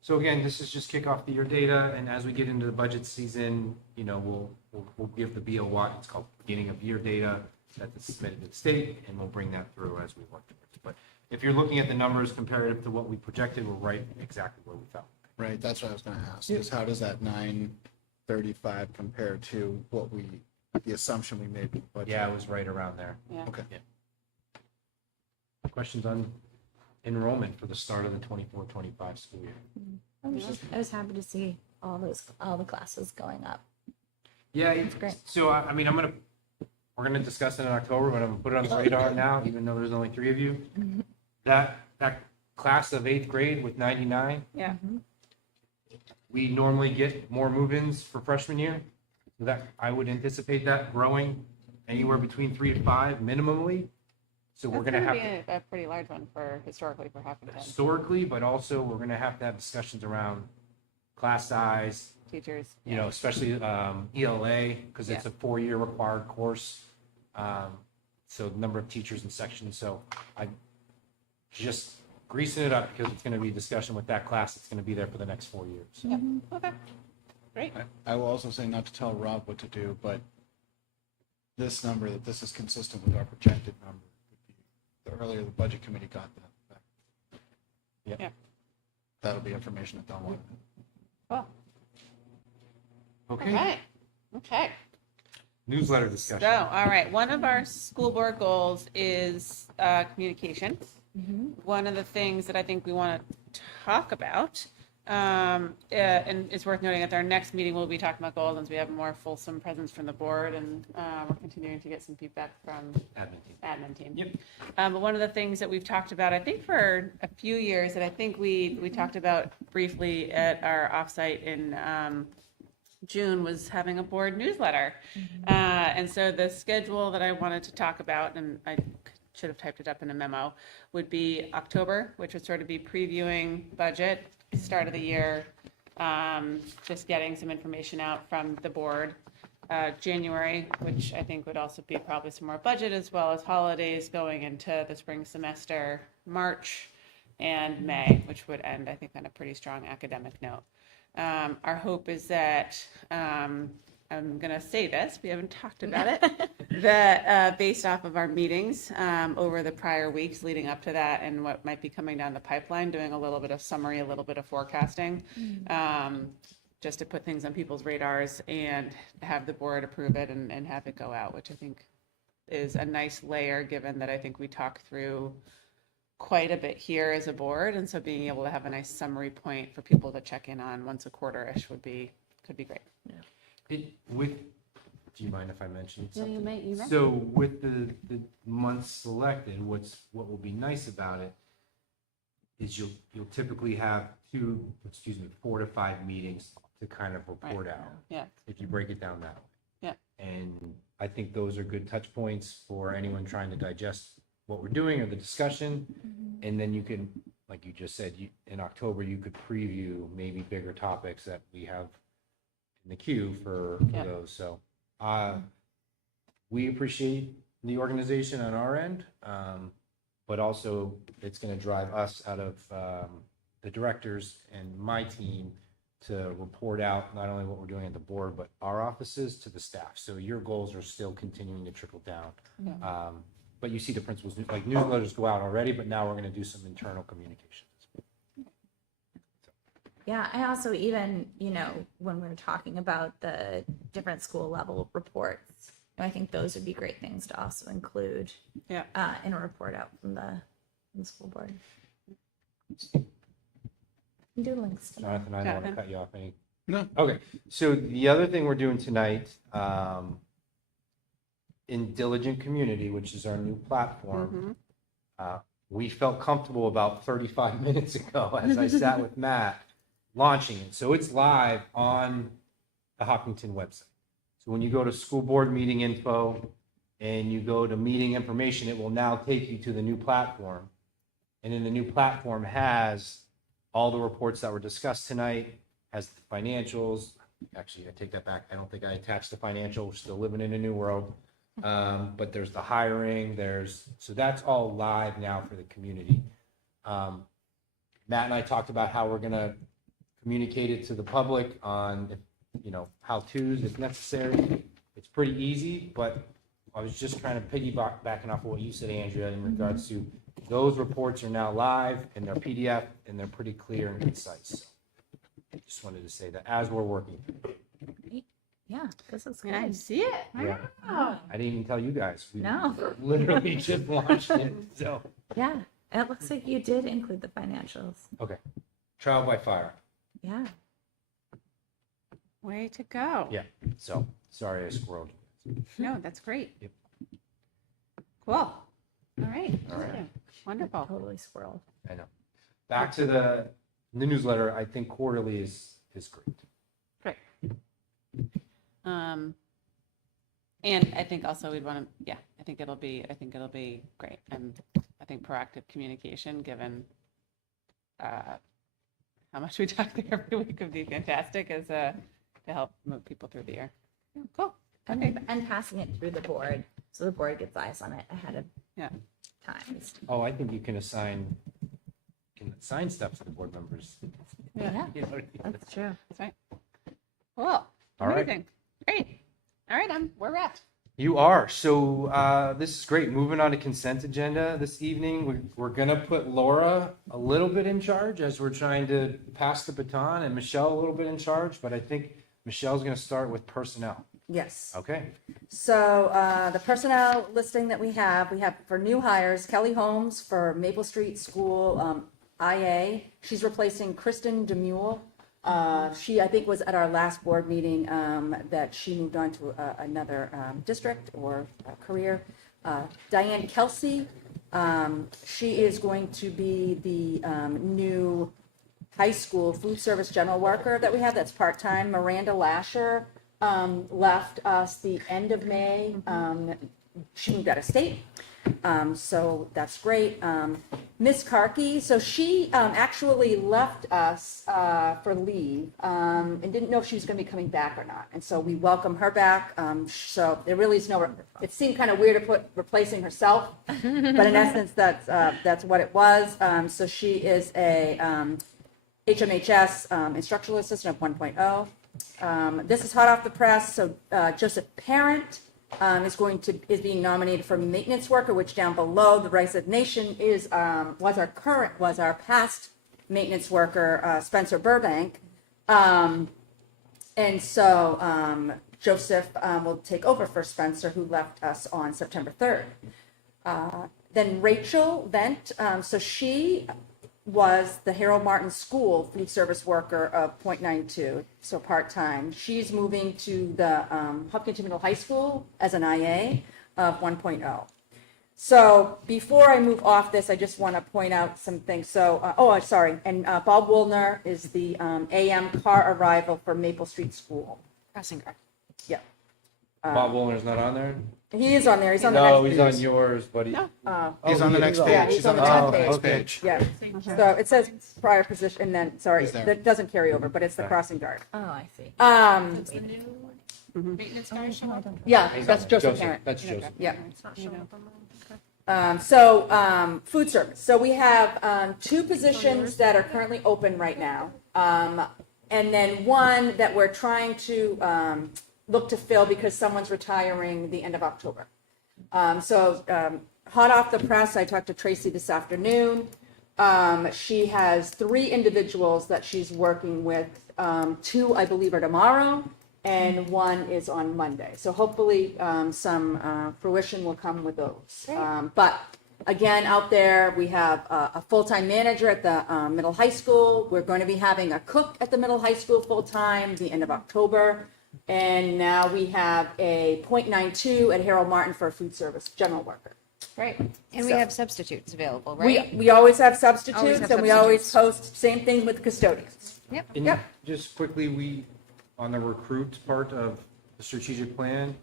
So again, this is just kick off the year data, and as we get into the budget season, you know, we'll give the BOY, it's called beginning of year data, that's submitted to the state, and we'll bring that through as we work towards. But if you're looking at the numbers comparative to what we projected, we're right exactly where we felt. Right, that's what I was gonna ask, is how does that 935 compare to what the assumption we made with the budget? Yeah, it was right around there. Yeah. Okay. Questions on enrollment for the start of the 24-25 school year? I was happy to see all the classes going up. Yeah, great. So I mean, we're gonna discuss it in October, but I'm gonna put it on the radar now, even though there's only 3 of you. That class of 8th grade with 99, Yeah. we normally get more move-ins for freshman year. So that, I would anticipate that growing anywhere between 3 to 5 minimally. So we're That's gonna have be to a pretty large one for historically for Hopkinton. historically, but also we're gonna have to have discussions around class size, Teachers. you know, especially ELA, because it's a 4-year required course. So the number of teachers and sections. So I just greasing it up because it's going to be a discussion with that class. It's going to be there for the next 4 years. Yep. Okay. Great. I will also say, not to tell Rob what to do, but this number, that this is consistent with our projected number. The earlier the budget committee got that. Yep. Yeah. That'll be information that they'll want. Cool. Okay. All right. Okay. Newsletter discussion. So, all right. One of our school board goals is communication. One of the things that I think we want to talk about, and it's worth noting at our next meeting, we'll be talking about goals once we have a more fulsome presence from the board, and we're continuing to get some feedback from admin team. Yep. But one of the things that we've talked about, I think for a few years, that I think we talked about briefly at our offsite in June, was having a board newsletter. And so the schedule that I wanted to talk about, and I should have typed it up in a memo, would be October, which would sort of be previewing budget, start of the year, just getting some information out from the board. January, which I think would also be probably some more budget as well as holidays going into the spring semester, March and May, which would end, I think, on a pretty strong academic note. Our hope is that, I'm going to say this, we haven't talked about it, that based off of our meetings over the prior weeks leading up to that and what might be coming down the pipeline, doing a little bit of summary, a little bit of forecasting, just to put things on people's radars and have the board approve it and have it go out, which I think is a nice layer, given that I think we talk through quite a bit here as a board. And so being able to have a nice summary point for people to check in on once a quarter-ish could be great. Do you mind if I mention Yeah, something? you may. So with the months selected, what will be nice about it is you'll typically have 4 to 5 meetings to kind of report out. Yeah. If you break it down that way. Yeah. And I think those are good touch points for anyone trying to digest what we're doing or the discussion. And then you can, like you just said, in October, you could preview maybe bigger topics that we have in the queue for those. So we appreciate the organization on our end, but also it's going to drive us out of the directors and my team to report out not only what we're doing at the board, but our offices to the staff. So your goals are still continuing to trickle down. But you see the principals, like newsletters go out already, but now we're going to do some internal communications. Yeah, I also even, when we were talking about the different school level reports, I think those would be great things to also include in a report out from the school board. Do links to that. Jonathan, I don't want to cut you off. No. Okay, so the other thing we're doing tonight, in Diligent Community, which is our new platform, we felt comfortable about 35 minutes ago as I sat with Matt launching it. So it's live on the Hopkinton website. So when you go to school board meeting info and you go to meeting information, it will now take you to the new platform. And then the new platform has all the reports that were discussed tonight, has the financials. Actually, I take that back. I don't think I attached the financial. We're still living in a new world. But there's the hiring, so that's all live now for the community. Matt and I talked about how we're gonna communicate it to the public on, how-tos if necessary. It's pretty easy, but I was just kind of piggybacking off of what you said, Andrea, in regards to those reports are now live and they're PDF and they're pretty clear and concise. Just wanted to say that as we're working. Yeah, this is good. I see it. Yeah. Wow. I didn't even tell you guys. We No. literally just launched it. So Yeah, it looks like you did include the financials. okay, trial by fire. Yeah. Way to go. Yeah. So sorry I squirreled. No, that's great. Yep. Cool. All right. All right. Yeah. Wonderful. Totally squirrel. I know. Back to the newsletter. I think quarterly is great. Great. And I think also we'd want to, I think it'll be great. And I think proactive communication, given how much we talk there every week, would be fantastic as to help move people through the year. Cool. Okay. And passing it through the board, so the board gets eyes on it ahead of Yeah. times. Oh, I think you can assign stuff to the board members. Yeah, You know, that's true. That's right. Cool. All right. Amazing. Great. All right, we're wrapped. You are. So this is great. Moving on to consent agenda this evening. We're going to put Laura a little bit in charge as we're trying to pass the baton, and Michelle a little bit in charge. But I think Michelle's going to start with personnel. Yes. Okay. So the personnel listing that we have for new hires, Kelly Holmes for Maple Street School IA. She's replacing Kristen Demule. She, I think, was at our last board meeting that she moved on to another district or career. Diane Kelsey, she is going to be the new high school food service general worker that we have that's part-time. Miranda Lasher left us the end of May. She moved out of state, so that's great. Miss Karki, so she actually left us for leave and didn't know if she was going to be coming back or not. And so we welcome her back. So there really is no, it seemed kind of weird to put replacing herself, but in essence, that's what it was. So she is a HMHS instructional assistant of 1.0. This is hot off the press. So Joseph Parent is being nominated for maintenance worker, which down below the resignation was our past maintenance worker, Spencer Burbank. And so Joseph will take over for Spencer, who left us on September 3rd. Then Rachel Vent, so she was the Harold Martin School food service worker of .92, so part-time. She's moving to the Hopkinton Middle High School as an IA of 1.0. So before I move off this, I just want to point out some things. So, sorry, and Bob Woolner is the AM car arrival for Maple Street School. Crossing guard. Yeah. Bob Woolner's not on there? He is on there, he's on the No, next he's on yours, but he. He's on the next Yeah, page. he's on the next page. next page. Yeah, so it says prior position, and then, sorry, He's there. that doesn't carry over, but it's the Okay. crossing guard. Oh, I see. It's the new maintenance Oh, guy show up. Yeah, He's that's on- Joseph Parent. That's Joseph. Yeah. It's not showing up on mine. Food service. So we have two positions that are currently open right now. And then one that we're trying to look to fill because someone's retiring the end of October. Hot off the press, I talked to Tracy this afternoon. She has 3 individuals that she's working with. 2, I believe, are tomorrow, and 1 is on Monday. So hopefully some fruition will come with those. But again, out there, we have a full-time manager at the middle high school. We're going to be having a cook at the middle high school full-time the end of October. And now we have a .92 at Harold Martin for a food service general worker. Great. And we So- have substitutes available, right? We always have substitutes, Always have and we always substitutes. post, same thing with custodians. And Yep. just quickly, on the recruit part of the strategic plan,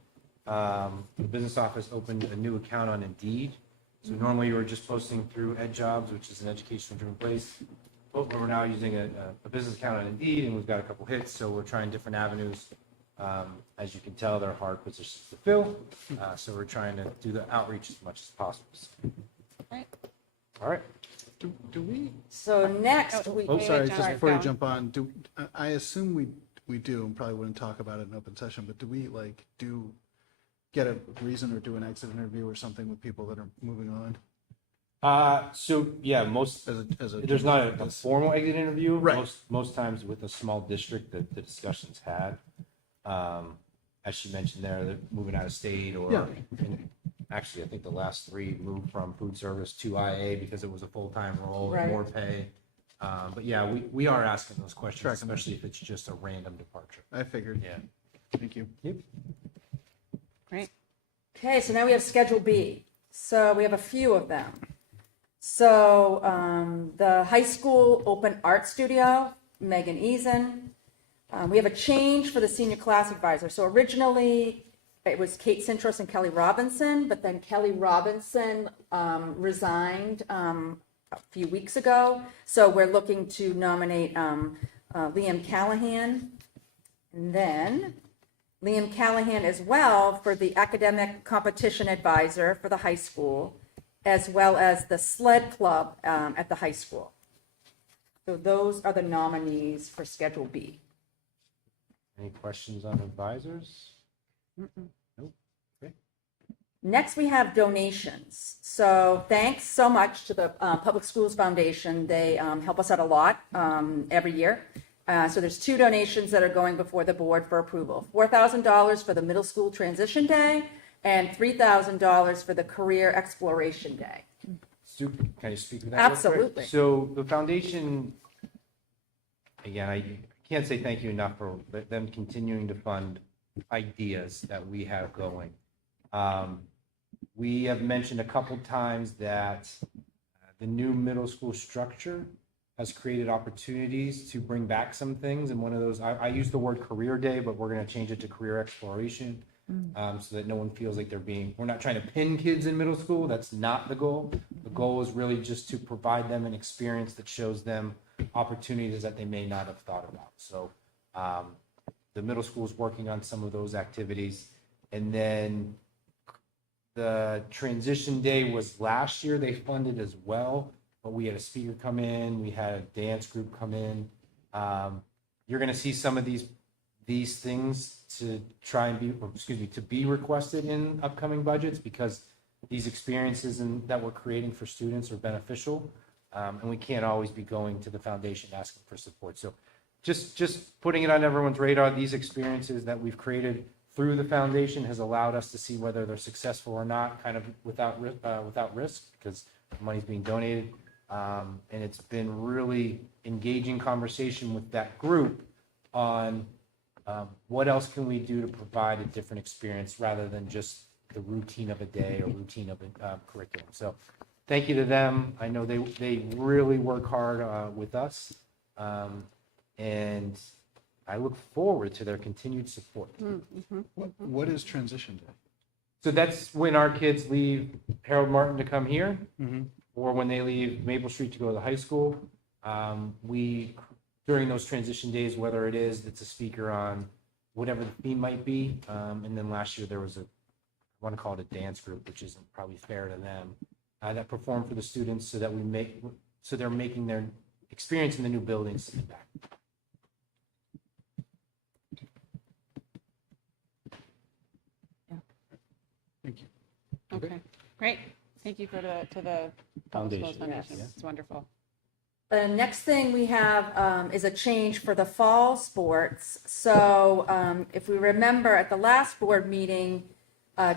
the business office opened a new account on Indeed. So normally you were just posting through Ed Jobs, which is an educational driven place. But we're now using a business account on Indeed, and we've got a couple hits, so we're trying different avenues. As you can tell, they're hard positions to fill, so we're trying to do the outreach as much as possible. Right. All right. Do we, So next, we. oh, sorry, John, just sorry, before you go on. jump on, I assume we do, and probably wouldn't talk about it in open session, but do we get a reason or do an exit interview or something with people that are moving on? So yeah, most As a there's not a formal exit interview. Right. Most times with a small district, the discussion's had. As she mentioned there, they're moving out of state or Yeah. and actually, I think the last 3 moved from food service to IA because it was a full-time role, Right. more pay. But yeah, we are asking those questions, Tracking them. especially if it's just a random departure. I figured. Yeah. Thank you. Yep. Great. Okay, so now we have Schedule B. So we have a few of them. So the high school open art studio, Megan Eason. We have a change for the senior class advisor. So originally it was Kate Cintros and Kelly Robinson, but then Kelly Robinson resigned a few weeks ago. So we're looking to nominate Liam Callahan. And then Liam Callahan as well for the academic competition advisor for the high school, as well as the sled club at the high school. So those are the nominees for Schedule B. Any questions on advisors? Nope. Okay. Next, we have donations. So thanks so much to the Public Schools Foundation. They help us out a lot every year. So there's 2 donations that are going before the board for approval. $4,000 for the middle school transition day and $3,000 for the career exploration day. Stu, can you speak to that? real quick? Absolutely. So the foundation, again, I can't say thank you enough for them continuing to fund ideas that we have going. We have mentioned a couple times that the new middle school structure has created opportunities to bring back some things. And one of those, I use the word career day, but we're going to change it to career exploration. so that no one feels like we're not trying to pin kids in middle school. That's not the goal. The goal is really just to provide them an experience that shows them opportunities that they may not have thought about. So the middle school is working on some of those activities. And then the transition day was last year, they funded as well, but we had a speaker come in, we had a dance group come in. You're going to see some of these things to try and to be requested in upcoming budgets, because these experiences that we're creating for students are beneficial. And we can't always be going to the foundation asking for support. So just putting it on everyone's radar, these experiences that we've created through the foundation has allowed us to see whether they're successful or not, kind of without risk, because the money's being donated. And it's been really engaging conversation with that group on what else can we do to provide a different experience rather than just the routine of a day or routine of a curriculum. So thank you to them. I know they really work hard with us. And I look forward to their continued support. What is transition day? So that's when our kids leave Harold Martin to come here, or when they leave Maple Street to go to the high school. During those transition days, whether it's a speaker on whatever the theme might be. And then last year there was I want to call it a dance group, which isn't probably fair to them, that performed for the students so they're making their experience in the new buildings back. Thank you. Okay, great. Thank you to the Foundation. Foundation. Yes. It's wonderful. The next thing we have is a change for the fall sports. So if we remember at the last board meeting,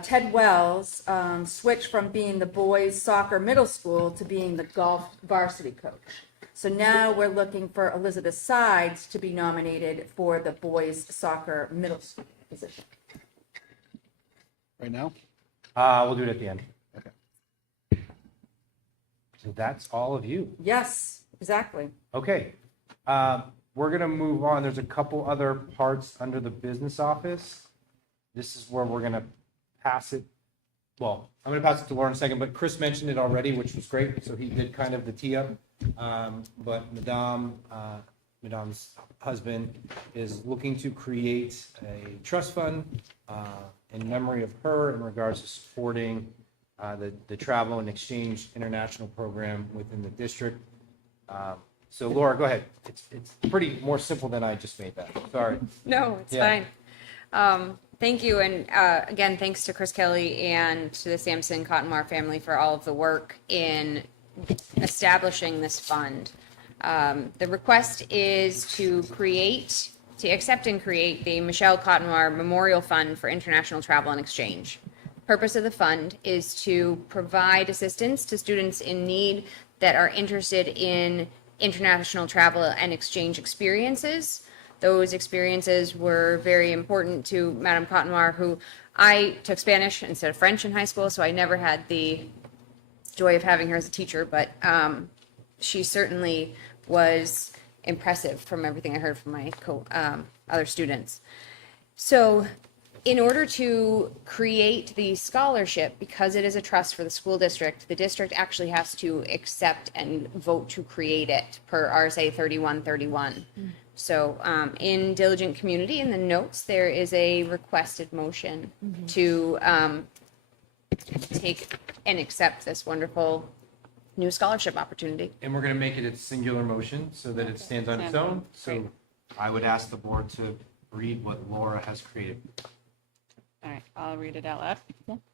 Ted Wells switched from being the boys soccer middle school to being the golf varsity coach. So now we're looking for Elizabeth Sides to be nominated for the boys soccer middle school position. Right now? We'll do it at the end. Okay. So that's all of you. Yes, exactly. Okay. We're going to move on. There's a couple other parts under the business office. This is where we're going to pass it. Well, I'm going to pass it to Laura in a second, but Chris mentioned it already, which was great. So he did kind of the tee up. But Madame's husband is looking to create a trust fund in memory of her in regards to supporting the travel and exchange international program within the district. So Laura, go ahead. It's pretty more simple than I just made that. Sorry. No, it's Yeah. fine. Thank you. And again, thanks to Chris Kelly and to the Sampson Cottonmore family for all of the work in establishing this fund. The request is to accept and create the Michelle Cottonmore Memorial Fund for International Travel and Exchange. Purpose of the fund is to provide assistance to students in need that are interested in international travel and exchange experiences. Those experiences were very important to Madame Cottonmore, who I took Spanish instead of French in high school, so I never had the joy of having her as a teacher, but she certainly was impressive from everything I heard from my other students. So in order to create the scholarship, because it is a trust for the school district, the district actually has to accept and vote to create it per RSA 3131. So in Diligent Community, in the notes, there is a requested motion to take and accept this wonderful new scholarship opportunity. And we're going to make it a singular motion so that it stands on its own. So I would ask the board to read what Laura has created. All right, I'll read it out loud.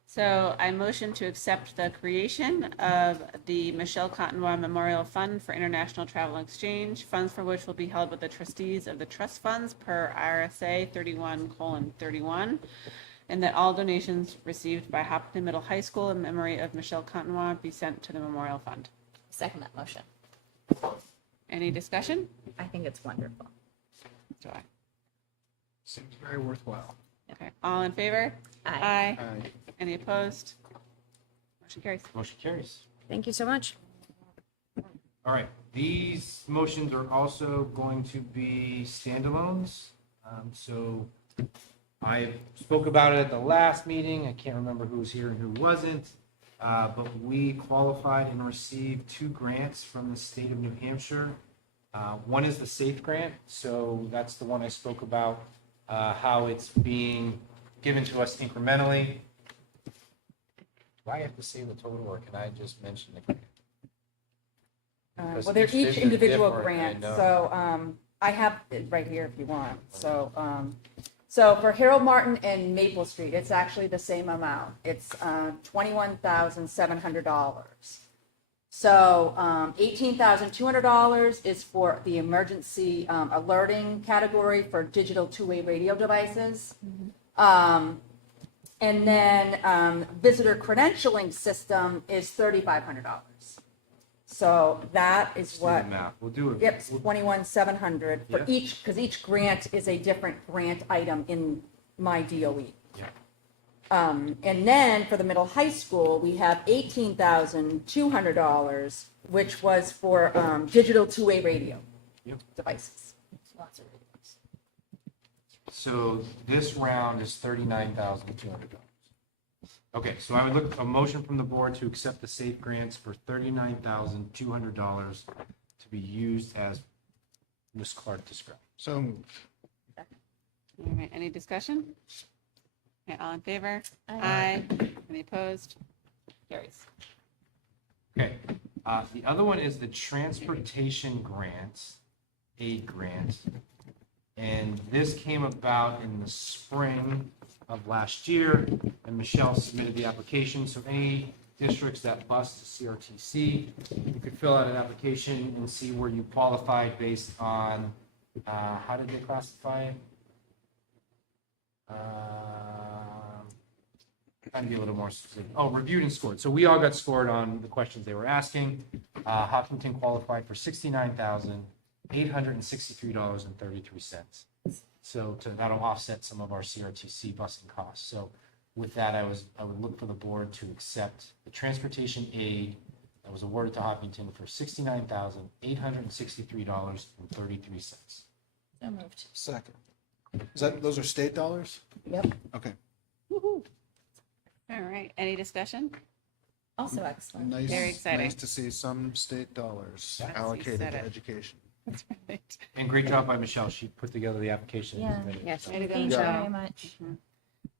So I motion to accept the creation of the Michelle Cottonmore Memorial Fund for International Travel and Exchange, funds for which will be held with the trustees of the trust funds per RSA 31:31, and that all donations received by Hopkinton Middle High School in memory of Michelle Cottonmore be sent to the Memorial Fund. Second that motion. Any discussion? I think it's wonderful. Do I? Seems very worthwhile. Okay, all in favor? Aye. Aye. Any opposed? Motion carries. Motion carries. Thank you so much. All right, these motions are also going to be standalones. So I spoke about it at the last meeting. I can't remember who was here and who wasn't. But we qualified and received 2 grants from the state of New Hampshire. One is the SAFE grant, so that's the one I spoke about, how it's being given to us incrementally. Do I have to say the total, or can I just mention the grant? Well, they're each individual grant, grant, so I have it right here if you want. So, so for Harold Martin and Maple Street, it's actually the same amount. It's $21,700. So $18,200 is for the emergency alerting category for digital two-way radio devices. And then visitor credentialing system is $3,500. So that is Do the what, math. We'll do it. yep, 21,700 for Yeah. each, because each grant is a different grant item in my DOE. Yeah. And then for the middle high school, we have $18,200, which was for digital two-way radio Yep. devices. Lots of radios. So this round is $39,200. Okay, so I would look a motion from the board to accept the SAFE grants for $39,200 to be used as Ms. Clark described. So moved. All right, any discussion? Okay, all in favor? Aye. Any opposed? Carries. Okay, the other one is the transportation grant, aid grant. And this came about in the spring of last year, and Michelle submitted the application. So any districts that bus to CRTC, you could fill out an application and see where you qualified based on, how did they classify it? Trying to be a little more specific. Oh, reviewed and scored. So we all got scored on the questions they were asking. Hopkinton qualified for $69,863.33. So that'll offset some of our CRTC busing costs. So with that, I would look for the board to accept the transportation aid that was awarded to Hopkinton for $69,863.33. So moved. Second. Those are state dollars? Yep. Okay. All right, any discussion? Also excellent. Nice, Very exciting. nice to see some state dollars Yes. allocated said to it. education. That's right. And great job by Michelle. She put together the application. and Yeah. submitted it. Yes. Way to go, Thank you Michelle. very much. All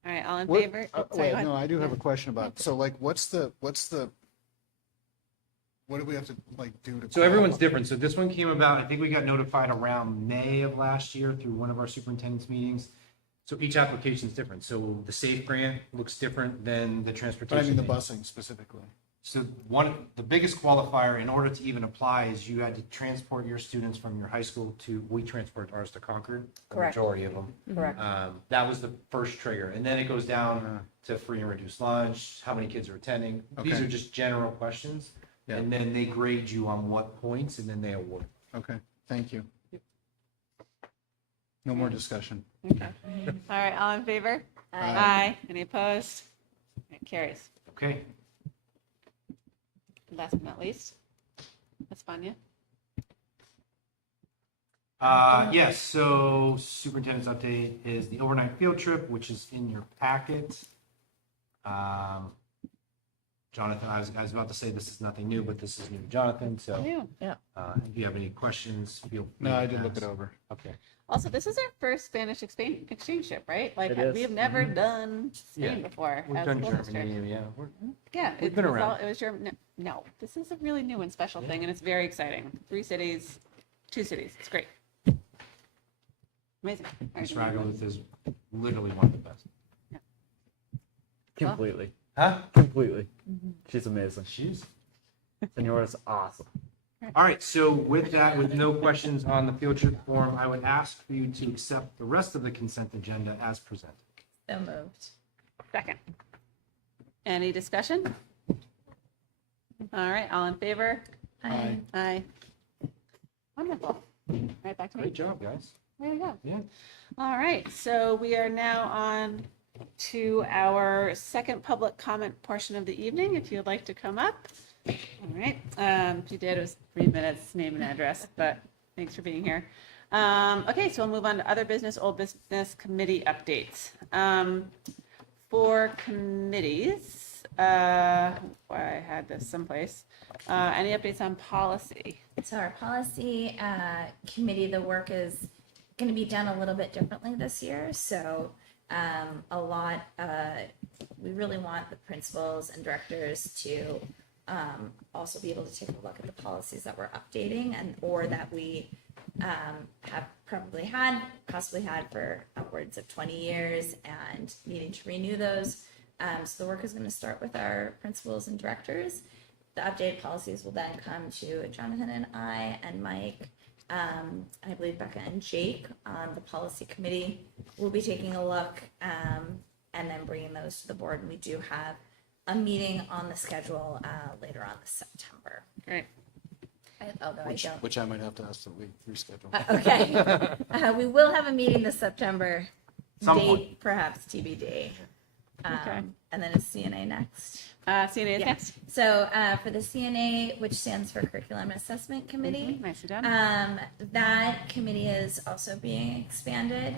right, all in What- favor? Sorry, Wait, go ahead. no, I do have a Yeah. question about, so like, what do we have to like do to? So everyone's qualify? different. So this one came about, I think we got notified around May of last year through one of our superintendent's meetings. So each application is different. So the SAFE grant looks different than the But I transportation. mean the aid. busing specifically. So the biggest qualifier in order to even apply is you had to transport your students from your high school we transport ours to Concord, the Correct. majority of them. Correct. That was the first trigger. And then it goes down to free and reduced lunch, how many kids are attending. These Okay. are just general questions. Yeah. And then they grade you on what points and then they award. Okay, thank you. No more discussion. Okay. All right, all in favor? Aye. Any opposed? It carries. Okay. Last but not least, Espana. Yes, so superintendent's update is the overnight field trip, which is in your packet. Jonathan, I was about to say this is nothing new, but this is new to Jonathan, so Yeah. if you have any questions, feel free. No, to I did look it ask. over. Okay. Also, this is our first Spanish exchange trip, right? Like, It is. we have never done Spain Yeah. before. We've as a done school district. Germany, yeah. Yeah, We've it been was around. It was German. No, this is a really new and special thing, and it's very exciting. 3 cities, 2 cities. It's great. Amazing. All right, Miss do you wanna- Ragowitz is literally one of the best. Completely. Huh? Completely. She's amazing. She's. Senora's awesome. All right, so with that, with no questions on the field trip form, I would ask for you to accept the rest of the consent agenda as presented. So moved. Second. Any discussion? All right, all in favor? Aye. Aye. Wonderful. All right, back to me. Great job, guys. There you go. Yeah. All right, so we are now on to our second public comment portion of the evening. If you'd like to come up. All right. If you did, it was 3 minutes, name and address, but thanks for being here. Okay, so we'll move on to other business, old business committee updates. For committees, I had this someplace. Any updates on policy? So our policy committee, the work is going to be done a little bit differently this year. So we really want the principals and directors to also be able to take a look at the policies that we're updating or that we have possibly had for upwards of 20 years and needing to renew those. So the work is going to start with our principals and directors. The updated policies will then come to Jonathan and I and Mike, and I believe Becca and Jake on the policy committee. We'll be taking a look and then bringing those to the board. And we do have a meeting on the schedule later on this September. Great. Which I might have to ask that we reschedule. Okay. We will have a meeting this September. Some Date, point. perhaps TBD. Okay. And then it's CNA next. CNA is Yeah. next. So for the CNA, which stands for Curriculum Assessment Committee, Nicely done. that committee is also being expanded.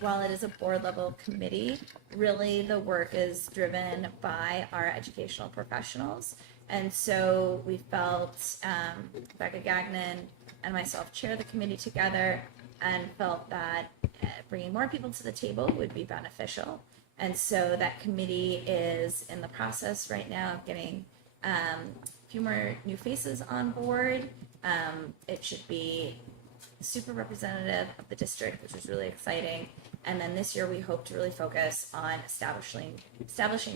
While it is a board level committee, really the work is driven by our educational professionals. And so we felt Becca Gagnon and myself chair the committee together and felt that bringing more people to the table would be beneficial. And so that committee is in the process right now of getting a few more new faces on board. It should be super representative of the district, which is really exciting. And then this year we hope to really focus on establishing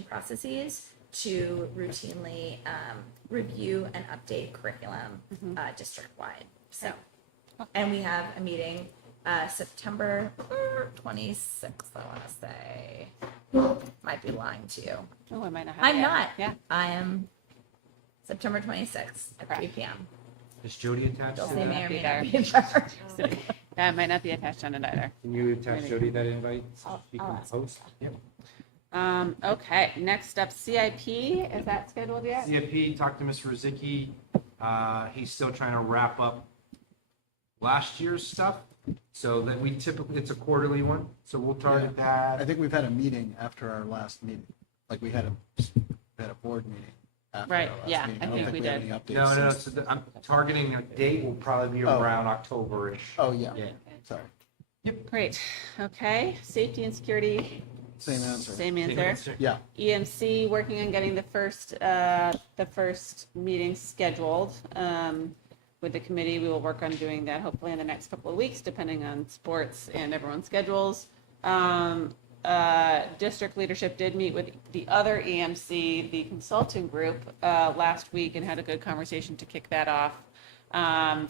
processes to routinely review and update curriculum district-wide. So, and we have a meeting September 26th, I want to say. Might be lying to you. Oh, I might not have I'm it. not. Yeah. I am September 26th at 3 p.m. Is Jody attached to They may that? or be may there. not be there. That might not be attached on it either. Can you attach Maybe. Jody that invite? So she I'll can ask. post? Yep. Okay, next up, CIP. Is that scheduled yet? CFP, talked to Mr. Rozicki. He's still trying to wrap up last year's stuff. So that it's a quarterly one. So we'll target I that. think we've had a meeting after our last meeting. Like we had a board meeting after Right, our last yeah, meeting. I don't think we have did. any updates No. since- So I'm targeting a date will probably be Oh. around October-ish. Oh, yeah. Yeah. Sorry. Great. Okay, safety and security. Same answer. Same answer. Yeah. EMC working on getting the first meeting scheduled with the committee. We will work on doing that hopefully in the next couple of weeks, depending on sports and everyone's schedules. District leadership did meet with the other EMC, the consulting group, last week and had a good conversation to kick that off,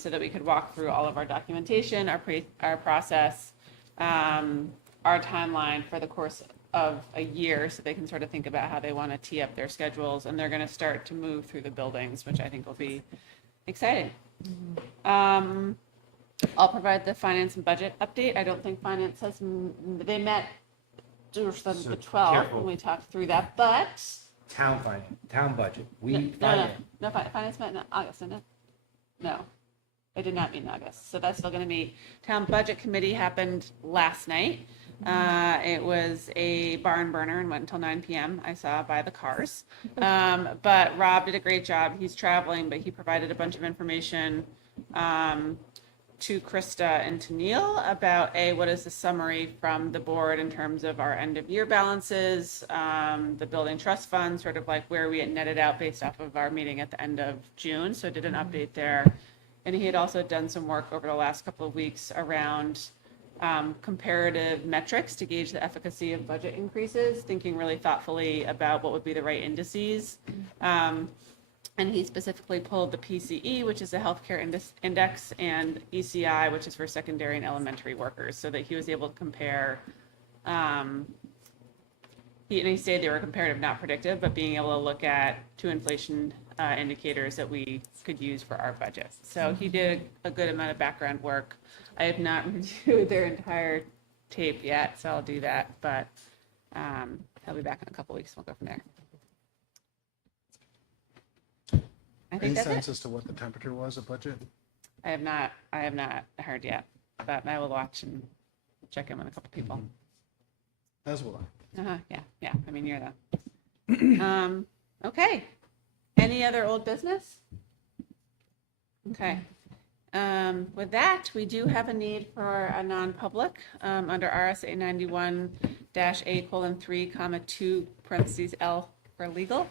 so that we could walk through all of our documentation, our process, our timeline for the course of a year, so they can sort of think about how they want to tee up their schedules, and they're going to start to move through the buildings, which I think will be exciting. I'll provide the finance and budget update. I don't think finance has, they met So the 12th careful. when we talked through that, but Town finance, town budget. finance met in August, didn't it? No, it did not meet in August, so that's still going to meet. Town budget committee happened last night. It was a barn burner and went until 9 p.m. I saw by the cars. But Rob did a great job. He's traveling, but he provided a bunch of information to Krista and to Neil about what is the summary from the board in terms of our end of year balances, the building trust fund, sort of like where we had netted out based off of our meeting at the end of June. So did an update there. And he had also done some work over the last couple of weeks around comparative metrics to gauge the efficacy of budget increases, thinking really thoughtfully about what would be the right indices. And he specifically pulled the PCE, which is the healthcare index, and ECI, which is for secondary and elementary workers, so that he was able to compare. He said they were comparative, not predictive, but being able to look at two inflation indicators that we could use for our budget. So he did a good amount of background work. I have not reviewed their entire tape yet, so I'll do that. But he'll be back in a couple weeks. We'll go from there. I think Any that's sense it. as to what the temperature was of budget? I have not heard yet, but I will watch and check in with a couple people. As will I. Yeah. I mean, you're the. Okay. Any other old business? Okay. With that, we do have a need for a non-public under RSA 91-A:3, 2 parentheses L for legal.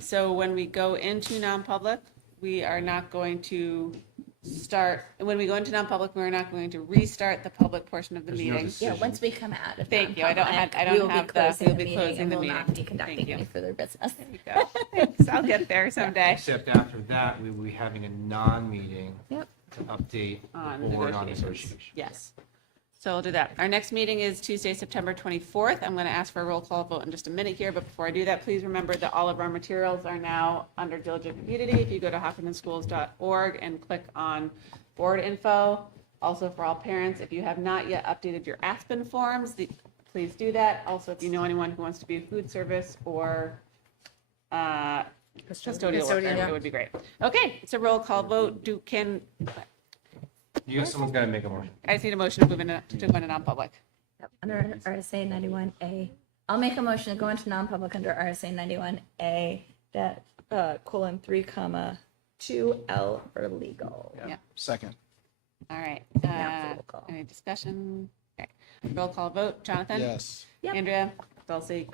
So when we go into non-public, we are not going to when we go into non-public, we're not going to restart the public portion of the There's no meeting. decision. Yeah, once we come out of Thank you. I don't have non-public, we will the, be closing we'll the be meeting closing and the will meeting. not be Thank conducting you. any further business. There you go. Thanks. I'll get there someday. Except after that, we will be having a non-meeting Yep. to update On the board on negotiations. negotiations. Yes. So we'll do that. Our next meeting is Tuesday, September 24th. I'm going to ask for a roll call vote in just a minute here, but before I do that, please remember that all of our materials are now under Diligent Community. If you go to hopkintonschools.org and click on board info. Also for all parents, if you have not yet updated your Aspen forms, please do that. Also, if you know anyone who wants to be a food service or custodial worker, it would be great. Okay, it's a roll call vote. Someone's got to make a motion. I just need a motion to move into non-public. Yep, under RSA 91A. I'll make a motion to go into non-public under RSA 91A, :3, 2L for legal. Yeah. Second. All right. Now for roll call. Any discussion? Okay. Roll call vote. Jonathan? Yes. Yep. Andrea? Dulcie? Great.